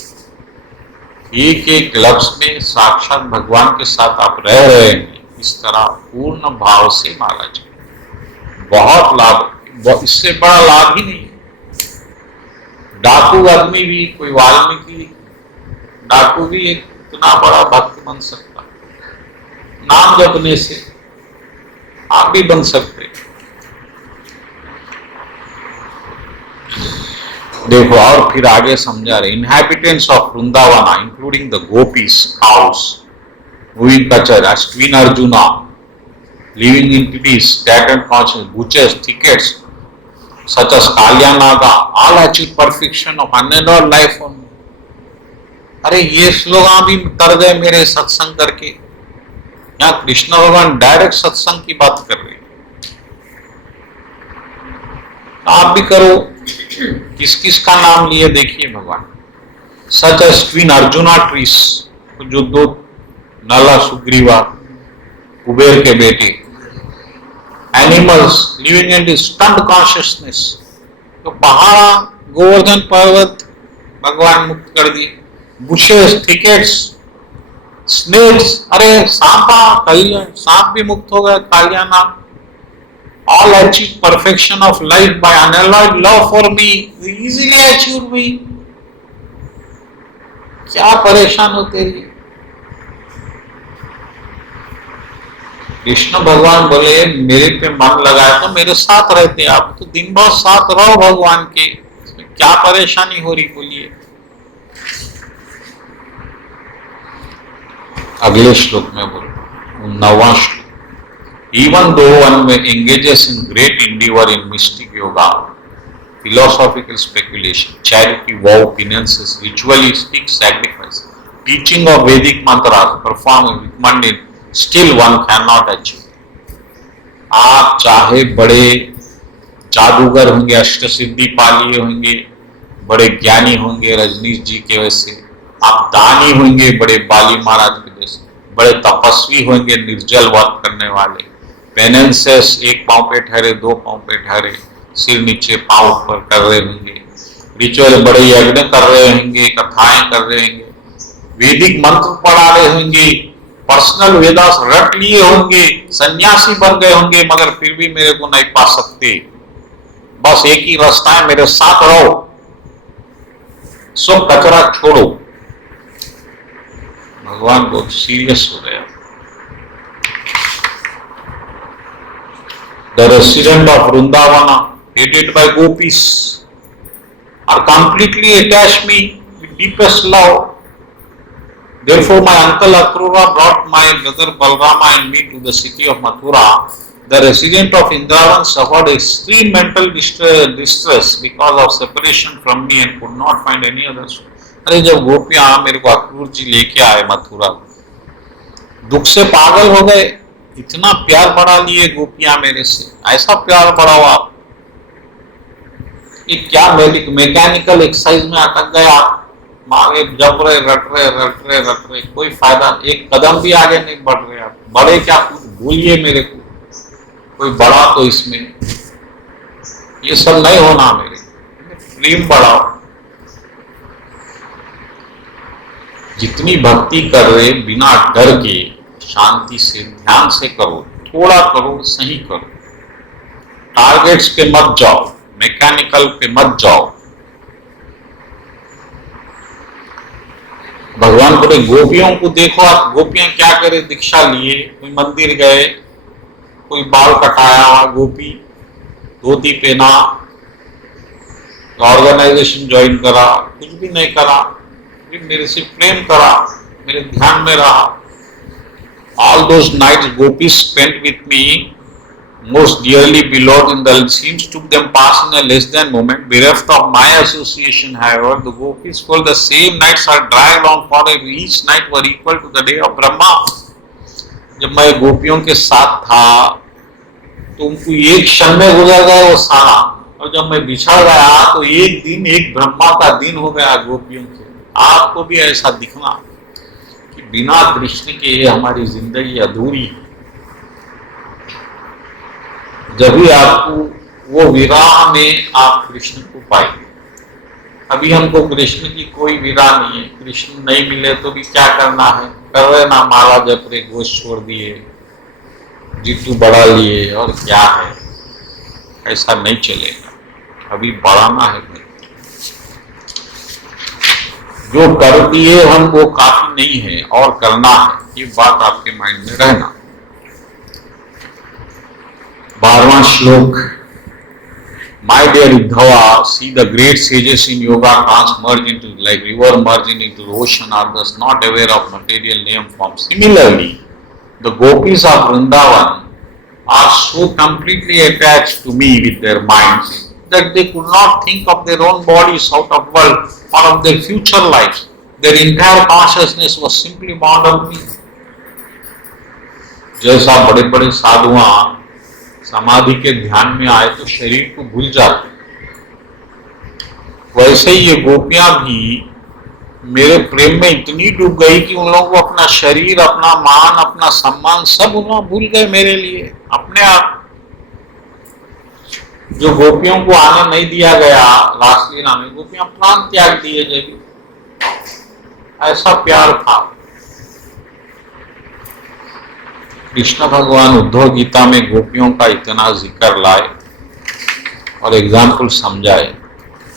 एक एक लक्ष्य में साक्षात भगवान के साथ आप रह रहे हैं, इस तरह पूर्ण भाव से माला चाहिए। बहुत लाभ, इससे बड़ा लाभ ही नहीं है। डाकू आदमी भी, कोई वाल्मीकि डाकू भी एक इतना बड़ा भक्त बन सकता, नाम जपने से आप भी बन सकते। देखो और फिर आगे समझा रहे, inhabitants of वृंदावना including the gopis, cows, moving कचर, as twin Arjuna, living entities, scattered conscious, butchers, thickets, such as Kalyanaga, all achieve perfection of unending life on. अरे ये श्लोक भी कर गए मेरे सत्संग करके। यहाँ कृष्ण भगवान डायरेक्ट सत्संग की बात कर रहे हैं, आप भी करो। किस किस का नाम लिए देखिए भगवान, such as twin Arjuna trees, जो दो नला सुग्रीवा कुबेर के बेटे, animals living in stunt consciousness, तो पहाड़ गोवर्धन पर्वत भगवान मुक्त कर दिए, बुशेस, थिकेट्स, स्नेक्स, अरे सांपा, कल्याण सांप भी मुक्त हो गया, कालियाना। All achieve perfection of life by unalloyed love for me. We easily achieve me. क्या परेशान होते हैं? कृष्ण भगवान बोले मेरे पे मन लगाए तो मेरे साथ रहते, आप तो दिन भर साथ रहो भगवान के, इसमें क्या परेशानी हो रही बोलिए। अगले श्लोक में बोलो, 9वां श्लोक, even though one engages in great endeavor in mystic yoga, philosophical speculation, charity, vow, penances, ritualistic sacrifice, teaching of Vedic mantras, performing recommended, still one cannot achieve. आप चाहे बड़े जादूगर होंगे, अष्ट सिद्धि पा लिए होंगे, बड़े ज्ञानी होंगे रजनीश जी के वैसे, आप दानी होंगे बड़े बाली महाराज के जैसे, बड़े तपस्वी होंगे निर्जल व्रत करने वाले, पेनेंसेस एक पांव पे ठहरे, दो पांव पे ठहरे, सिर नीचे पांव ऊपर कर रहे होंगे, रिचुअल बड़े यज्ञ कर रहे होंगे, कथाएं कर रहे होंगे, वैदिक मंत्र पढ़ा रहे होंगे, पर्सनल वेदास रट लिए होंगे, सन्यासी बन गए होंगे, मगर फिर भी मेरे को नहीं पा सकते। बस एक ही रास्ता है, मेरे साथ रहो, सब कचरा छोड़ो। भगवान बहुत सीरियस हो गया। The resident of Vrindavana, hated by gopis, are completely attached me with deepest love. Therefore, my uncle Akrura brought my brother Balrama and me to the city of Mathura. The resident of Indravan suffered extreme mental distress because of separation from me and could not find any other. अरे जब गोपियां मेरे को अक्रूर जी लेके आए मथुरा, दुख से पागल हो गए, इतना प्यार बढ़ा लिए गोपियां मेरे से, ऐसा प्यार बढ़ाओ आप। ये क्या मैकेनिकल एक्सरसाइज में अटक गए आप, मांगे जप रहे, रट रहे, कोई फायदा, एक कदम भी आगे नहीं बढ़ रहे आप। बड़े क्या कुछ भूलिए मेरे को, कोई बड़ा तो इसमें ये सब नहीं होना, मेरे प्रेम बढ़ाओ। जितनी भक्ति कर रहे बिना डर के, शांति से, ध्यान से करो, थोड़ा करो, सही करो। टारगेट्स पे मत जाओ, मैकेनिकल पे मत जाओ। भगवान बोले गोपियों को देखो, आप गोपियां क्या करे, दीक्षा लिए, कोई मंदिर गए, कोई बाल कटाया, गोपी धोती पहना, ऑर्गेनाइजेशन ज्वाइन करा, कुछ भी नहीं करा, मेरे से प्रेम करा, मेरे ध्यान में रहा। All those nights gopi spent with me most dearly beloved in the seems took them pass in a less than moment, bereft of my association. However, the gopis called the same nights are dragged on forever. Each night were equal to the day of Brahma. जब मैं गोपियों के साथ था तो उनको एक क्षण में गुजर गया वो सारा, और जब मैं बिछड़ गया तो एक दिन एक ब्रह्मा का दिन हो गया गोपियों के। आपको भी ऐसा दिखना कि बिना कृष्ण के हमारी जिंदगी अधूरी है। जब भी आपको वो विराह में आप कृष्ण को पाएंगे। अभी हमको कृष्ण की कोई विराह नहीं है, कृष्ण नहीं मिले तो भी क्या करना है, कर रहे ना, माला जप रहे, गोश्त छोड़ दिए, जितू बढ़ा लिए, और क्या है, ऐसा नहीं चलेगा। अभी बढ़ाना है, जो कर दिए हम वो काफी नहीं है, और करना है, ये बात आपके माइंड में रहना। 12वां श्लोक। My dear Uddhava, see the great sages in yoga transmerge into, like river merging into the ocean, are thus not aware of material name form. Similarly, the gopis of Vrindavan are so completely attached to me with their minds that they could not think of their own bodies out of world or of their future lives. Their entire consciousness was simply bound up me. जैसा बड़े बड़े साधुआ समाधि के ध्यान में आए तो शरीर को भूल जाते, वैसे ही ये गोपियां भी मेरे प्रेम में इतनी डूब गई कि उन लोगों को अपना शरीर, अपना मान, अपना सम्मान सब उन्होंने भूल गए मेरे लिए अपने आप। जो गोपियों को आने नहीं दिया गया रासलीला में, गोपियां प्राण त्याग दिए, जब ऐसा प्यार था। कृष्ण भगवान उद्धव गीता में गोपियों का इतना जिक्र लाए और एग्जाम्पल समझाए।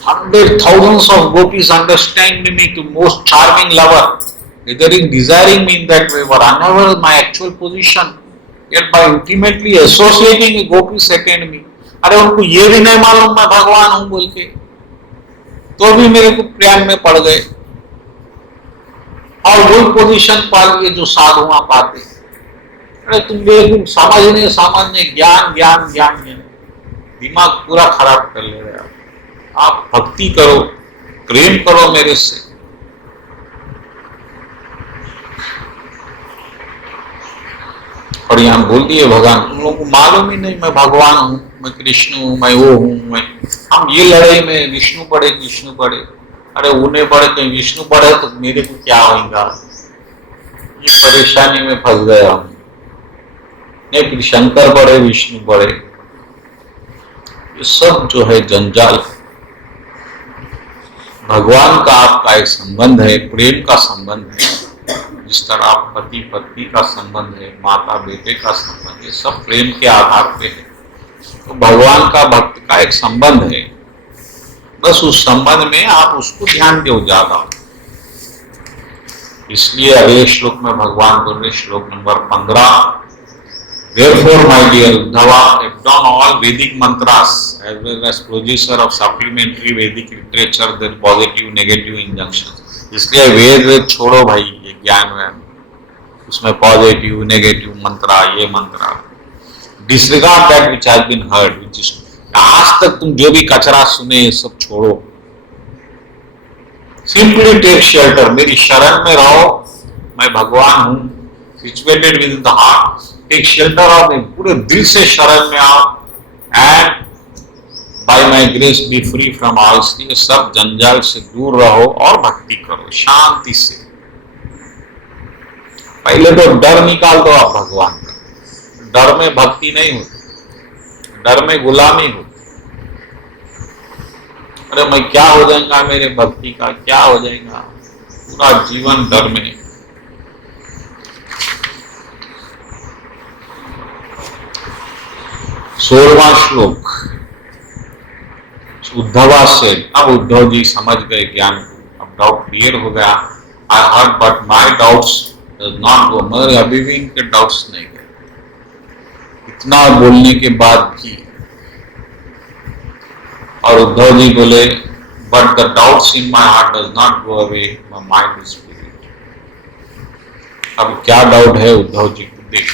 100,000 of gopis understand me to most charming lover, withering desiring me in that way, were unaware of my actual position, yet by intimately associating with gopis attained me. अरे उनको ये भी नहीं मालूम मैं भगवान हूं बोल के, तो भी मेरे को प्रेम में पड़ गए और वही पोजीशन पा लिए जो साधुआ पाते। अरे तुम बिल्कुल समझ नहीं, सामान्य ज्ञान ज्ञान ज्ञान ज्ञान, दिमाग पूरा खराब कर ले रहे आप। भक्ति करो, प्रेम करो मेरे से। और यहां बोल दिए भगवान, तुम लोगों को मालूम ही नहीं मैं भगवान हूं, मैं कृष्ण हूं, मैं वो हूं, मैं। हम ये लड़ाई में विष्णु पढ़े कृष्ण पढ़े, अरे उन्हें पढ़े कहीं विष्णु पढ़े तो मेरे को क्या होगा, ये परेशानी में फंस गया हम। नहीं शंकर पढ़े विष्णु पढ़े, ये सब जो है जंजाल। भगवान का आपका एक संबंध है, प्रेम का संबंध है, जिस तरह आप पति पत्नी का संबंध है, माता बेटे का संबंध है, सब प्रेम के आधार पे है। तो भगवान का भक्त का एक संबंध है, बस उस संबंध में आप उसको ध्यान दो ज्यादा। इसलिए अगले श्लोक में भगवान बोल रहे, श्लोक number 15, Therefore, my dear Uddhava, have done all Vedic mantras as well as producer of supplementary Vedic literature, their positive, negative injunctions. इसलिए वेद छोड़ो भाई, ये ज्ञान व्यान, उसमें पॉजिटिव नेगेटिव मंत्रा, ये mantra, disregard that which has been heard, which is, आज तक तुम जो भी कचरा सुने सब छोड़ो। सिंपली टेक शेल्टर, मेरी शरण में रहो, मैं भगवान हूं, situated within the heart. Take shelter of me, पूरे दिल से शरण में आओ, and by my grace be free from all. इसलिए सब जंजाल से दूर रहो और भक्ति करो शांति से। पहले तो डर निकाल दो आप भगवान का, डर में भक्ति नहीं होती, डर में गुलामी होती। अरे मैं क्या हो जाएगा, मेरे भक्ति का क्या हो जाएगा, पूरा जीवन डर में। 16वां श्लोक उद्धवा से, अब उद्धव जी समझ गए ज्ञान, अब डाउट क्लियर हो गया। I heard but my doubts does not go, मगर अभी भी इनके डाउट्स नहीं गए इतना बोलने के बाद भी। और उद्धव जी बोले but the doubts in my heart does not go away, my mind is spirit. अब क्या डाउट है उद्धव जी को देख।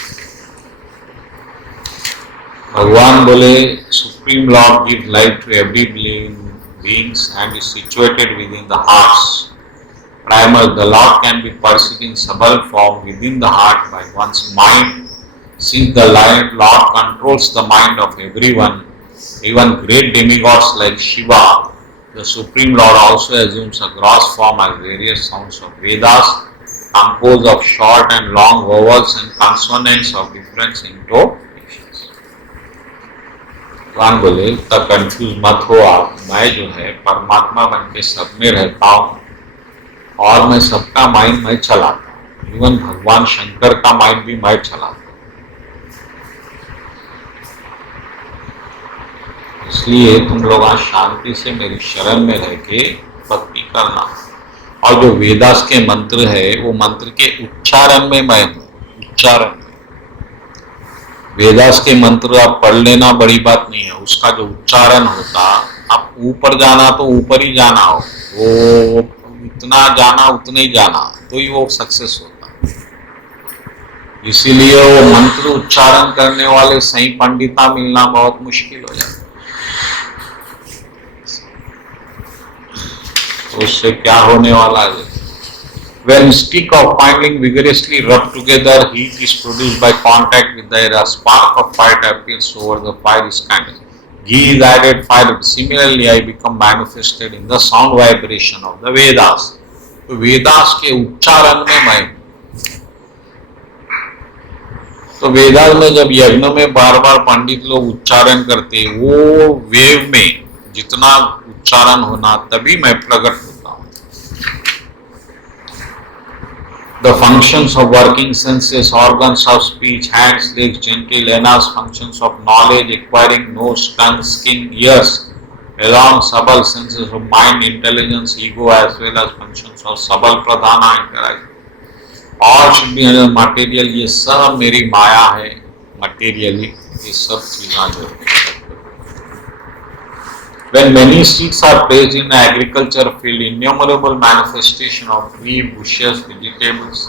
भगवान बोले supreme lord give life to every beings and is situated within the hearts. Primal, the Lord can be perceived in subtle form within the heart by one's mind. Since the Lord controls the mind of everyone, even great demigods like Shiva, the Supreme Lord also assumes a gross form as various sounds of Vedas, composed of short and long vowels and consonants of different intonations. भगवान बोले तब कंफ्यूज मत हो आप, मैं जो है परमात्मा बन के सब में रहता हूं और मैं सबका माइंड मैं चलाता हूं, इवन भगवान शंकर का माइंड भी मैं चलाता हूं। इसलिए तुम लोग आज शांति से मेरी शरण में रह के भक्ति करना। और जो वेदास के मंत्र है वो मंत्र के उच्चारण में मैं हूं, उच्चारण। वेदास के मंत्र आप पढ़ लेना बड़ी बात नहीं है, उसका जो उच्चारण होता, आप ऊपर जाना तो ऊपर ही जाना हो, वो इतना जाना उतना ही जाना तो ही वो सक्सेस होता। इसीलिए वो मंत्र उच्चारण करने वाले सही पंडिता मिलना बहुत मुश्किल हो जाता। तो उससे क्या होने वाला है? When stick of kindling vigorously rub together, heat is produced by contact with the air. A spark of fire appears over the fire is kindled. Ghee is added fire. Similarly, I become manifested in the sound vibration of the Vedas. तो वेदास के उच्चारण में मैं, तो वेदास में जब यज्ञ में बार बार पंडित लोग उच्चारण करते, वो वेव में जितना उच्चारण होना तभी मैं प्रकट होता हूँ। The functions of working senses, organs of speech, hands, legs, gentle lenas, functions of knowledge, acquiring nose, tongue, skin, ears, along subtle senses of mind, intelligence, ego, as well as functions of subtle pradhana, interaction. और should be material, ये सब मेरी माया है, materially ये सब चीज़ां जो है। When many seeds are placed in an agriculture field, innumerable manifestation of tree, bushes, vegetables,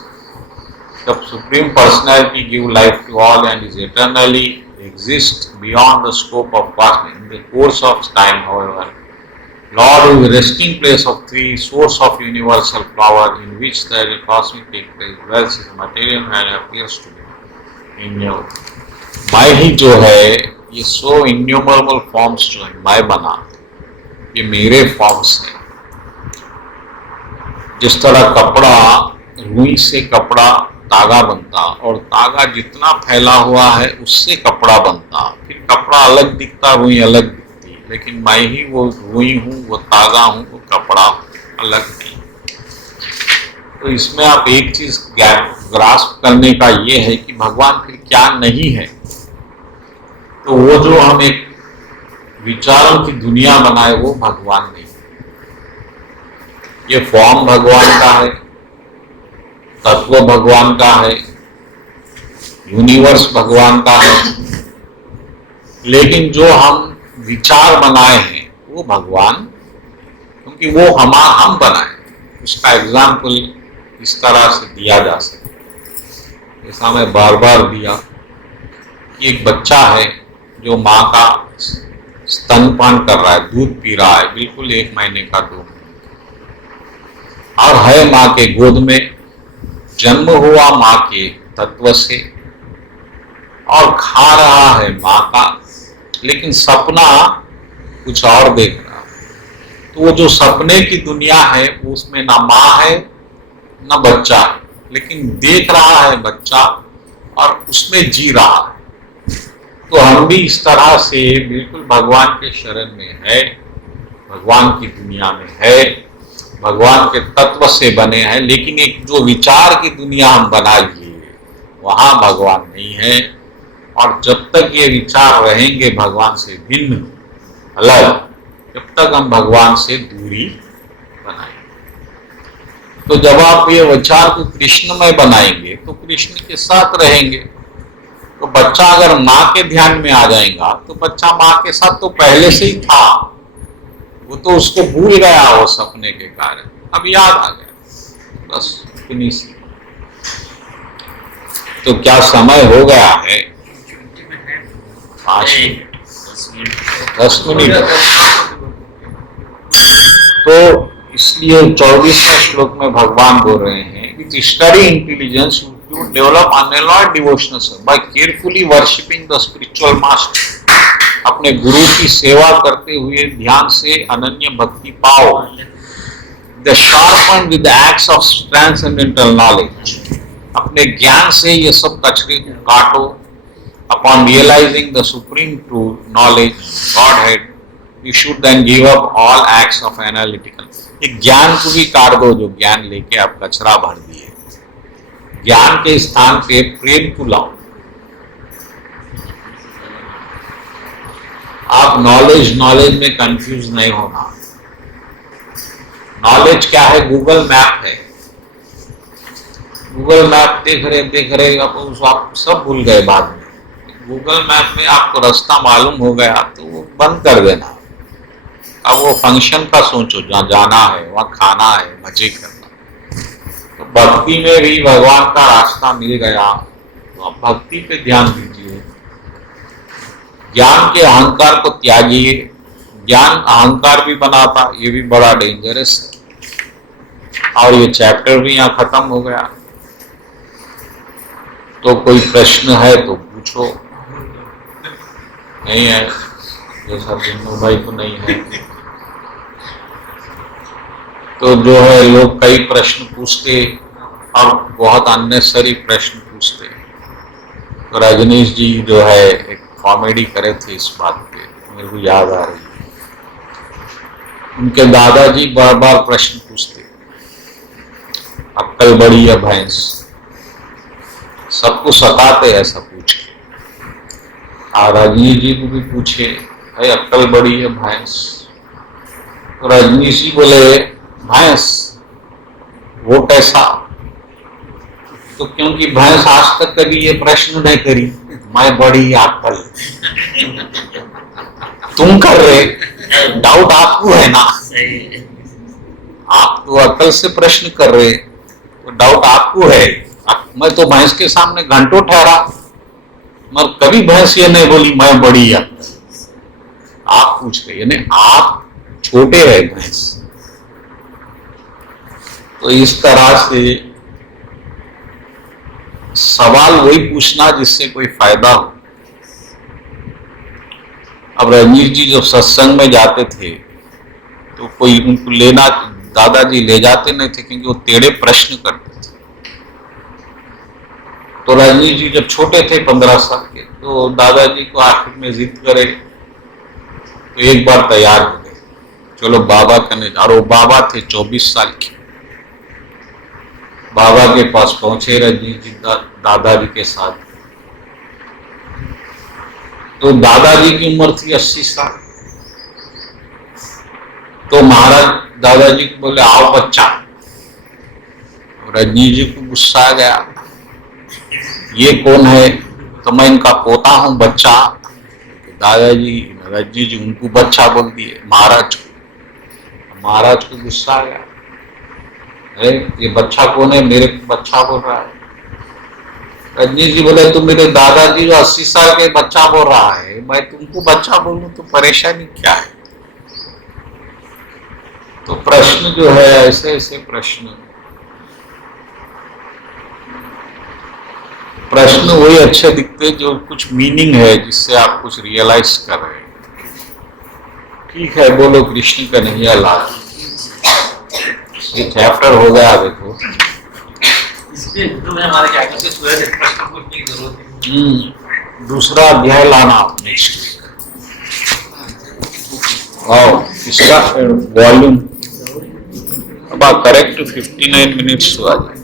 the Supreme Personality gives life to all and is eternally exists beyond the scope of cosmic. In the course of time, however, Lord is the resting place of tree, source of universal power, in which the cosmic takes place, dwells in material and appears to be innumerable. मैं ही जो है ये सो इन्यूमरेबल फॉर्म्स जो है मैं बना, ये मेरे फॉर्म्स हैं। जिस तरह कपड़ा, रुई से कपड़ा तागा बनता और तागा जितना फैला हुआ है उससे कपड़ा बनता, फिर कपड़ा अलग दिखता, रुई अलग दिखती, लेकिन मैं ही वो रुई हूँ, वो तागा हूँ, वो कपड़ा अलग नहीं। तो इसमें आप एक चीज ग्रास्प करने का ये है कि भगवान फिर क्या नहीं है। तो वो जो हम एक विचारों की दुनिया बनाए वो भगवान नहीं। ये फॉर्म भगवान का है, तत्व भगवान का है, यूनिवर्स भगवान का है, लेकिन जो हम विचार बनाए हैं वो भगवान, क्योंकि वो हम बनाए। उसका एग्जाम्पल इस तरह से दिया जा सकता, जैसा मैं बार बार दिया कि एक बच्चा है जो माँ का स्तनपान कर रहा है, दूध पी रहा है, बिल्कुल 1 महीने का 2 महीने का, और है माँ के गोद में, जन्म हुआ माँ के तत्व से और खा रहा है माँ का, लेकिन सपना कुछ और देख रहा है। तो वो जो सपने की दुनिया है उसमें ना माँ है ना बच्चा है, लेकिन देख रहा है बच्चा और उसमें जी रहा है। तो हम भी इस तरह से बिल्कुल भगवान के शरण में है, भगवान की दुनिया में है, भगवान के तत्व से बने हैं, लेकिन एक जो विचार की दुनिया हम बना लिए वहां भगवान नहीं है। और जब तक ये विचार रहेंगे भगवान से भिन्न, अलग, जब तक हम भगवान से दूरी बनाएंगे। तो जब आप ये विचार को कृष्णमय बनाएंगे तो कृष्ण के साथ रहेंगे। तो बच्चा अगर माँ के ध्यान में आ जाएगा तो बच्चा माँ के साथ तो पहले से ही था, वो तो उसको भूल गया वो सपने के कारण, अब याद आ गया, बस इतनी सी। तो क्या समय हो गया है? 5 मिनट, 10 मिनट। तो इसलिए 24वें श्लोक में भगवान बोल रहे हैं कि study intelligence you develop unalloyed devotional by carefully worshipping the spiritual master. अपने गुरु की सेवा करते हुए ध्यान से अनन्य भक्ति पाओ। The sharpen with acts of transcendental knowledge. अपने ज्ञान से ये सब कचरे को काटो। Upon realising the supreme truth knowledge godhead you should then give up all acts of analytical. ये ज्ञान को भी काट दो जो ज्ञान लेके आप कचरा भर दिए। ज्ञान के स्थान पे प्रेम को लाओ। आप नॉलेज में कंफ्यूज नहीं होना। नॉलेज क्या है? गूगल मैप है। गूगल मैप देख रहे आप सब भूल गए बाद में। गूगल मैप में आपको रास्ता मालूम हो गया तो वो बंद कर देना। अब वो फंक्शन का सोचो, जहाँ जाना है वहाँ खाना है, मजे करना। तो भक्ति में भी भगवान का रास्ता मिल गया तो आप भक्ति पे ध्यान दीजिए। ज्ञान के अहंकार को त्यागिए। ज्ञान अहंकार भी बनाता, ये भी बड़ा डेंजरस है। और ये चैप्टर भी यहाँ खत्म हो गया। तो कोई प्रश्न है तो पूछो। नहीं है जैसा बिन्नू भाई को नहीं है तो जो है लोग कई प्रश्न पूछते और बहुत अननेसेसरी प्रश्न पूछते। तो रजनीश जी जो है एक कॉमेडी करे थे इस बात पे, मेरे को याद आ रही है। उनके दादाजी बार बार प्रश्न पूछते, अक्कल बड़ी है भैंस, सबको सताते ऐसा पूछ के। और रजनीश जी को भी पूछे, भाई अक्कल बड़ी है भैंस। तो रजनीश जी बोले, भैंस वो कैसा? तो क्योंकि भैंस आज तक कभी ये प्रश्न नहीं करी, मैं बड़ी अक्कल, तुम कर रहे, डाउट आपको है ना। आप तो अक्ल से प्रश्न कर रहे, तो डाउट आपको है। मैं तो भैंस के सामने घंटों ठहरा, मगर कभी भैंस ये नहीं बोली मैं बड़ी अक्ल। आप पूछ रहे, यानी आप छोटे हैं भैंस। तो इस तरह से सवाल वही पूछना जिससे कोई फायदा हो। अब रजनीश जी जब सत्संग में जाते थे तो कोई उनको लेना, दादाजी ले जाते नहीं थे क्योंकि वो टेढ़े प्रश्न करते थे। तो रजनीश जी जब छोटे थे 15 साल के, तो दादाजी को आखिर में जिद करे तो एक बार तैयार हो गए, चलो बाबा करने। और वो बाबा थे 24 साल के। बाबा के पास पहुंचे रजनीश जी दादाजी के साथ। तो दादाजी की उम्र थी 80 साल। तो महाराज दादाजी को बोले, आओ बच्चा। रजनीश जी को गुस्सा आ गया, ये कौन है? तो मैं इनका पोता हूं, बच्चा। दादाजी रजनीश जी उनको बच्चा बोल दिए महाराज को। महाराज को गुस्सा आ गया, अरे ये बच्चा कौन है? मेरे बच्चा बोल रहा है। रजनीश जी बोले, तुम मेरे दादाजी जो 80 साल के बच्चा बोल रहा है, मैं तुमको बच्चा बोलूं तो परेशानी क्या है? तो प्रश्न जो है ऐसे ऐसे प्रश्न वही अच्छे दिखते जो कुछ मीनिंग है, जिससे आप कुछ रियलाइज कर रहे हैं। ठीक है, बोलो कृष्ण कन्हैया लाल। ये चैप्टर हो गया देखो। दूसरा अध्याय लाना नेक्स्ट वीक। और इसका वॉल्यूम अब करेक्ट 59 मिनट्स हुआ जाए।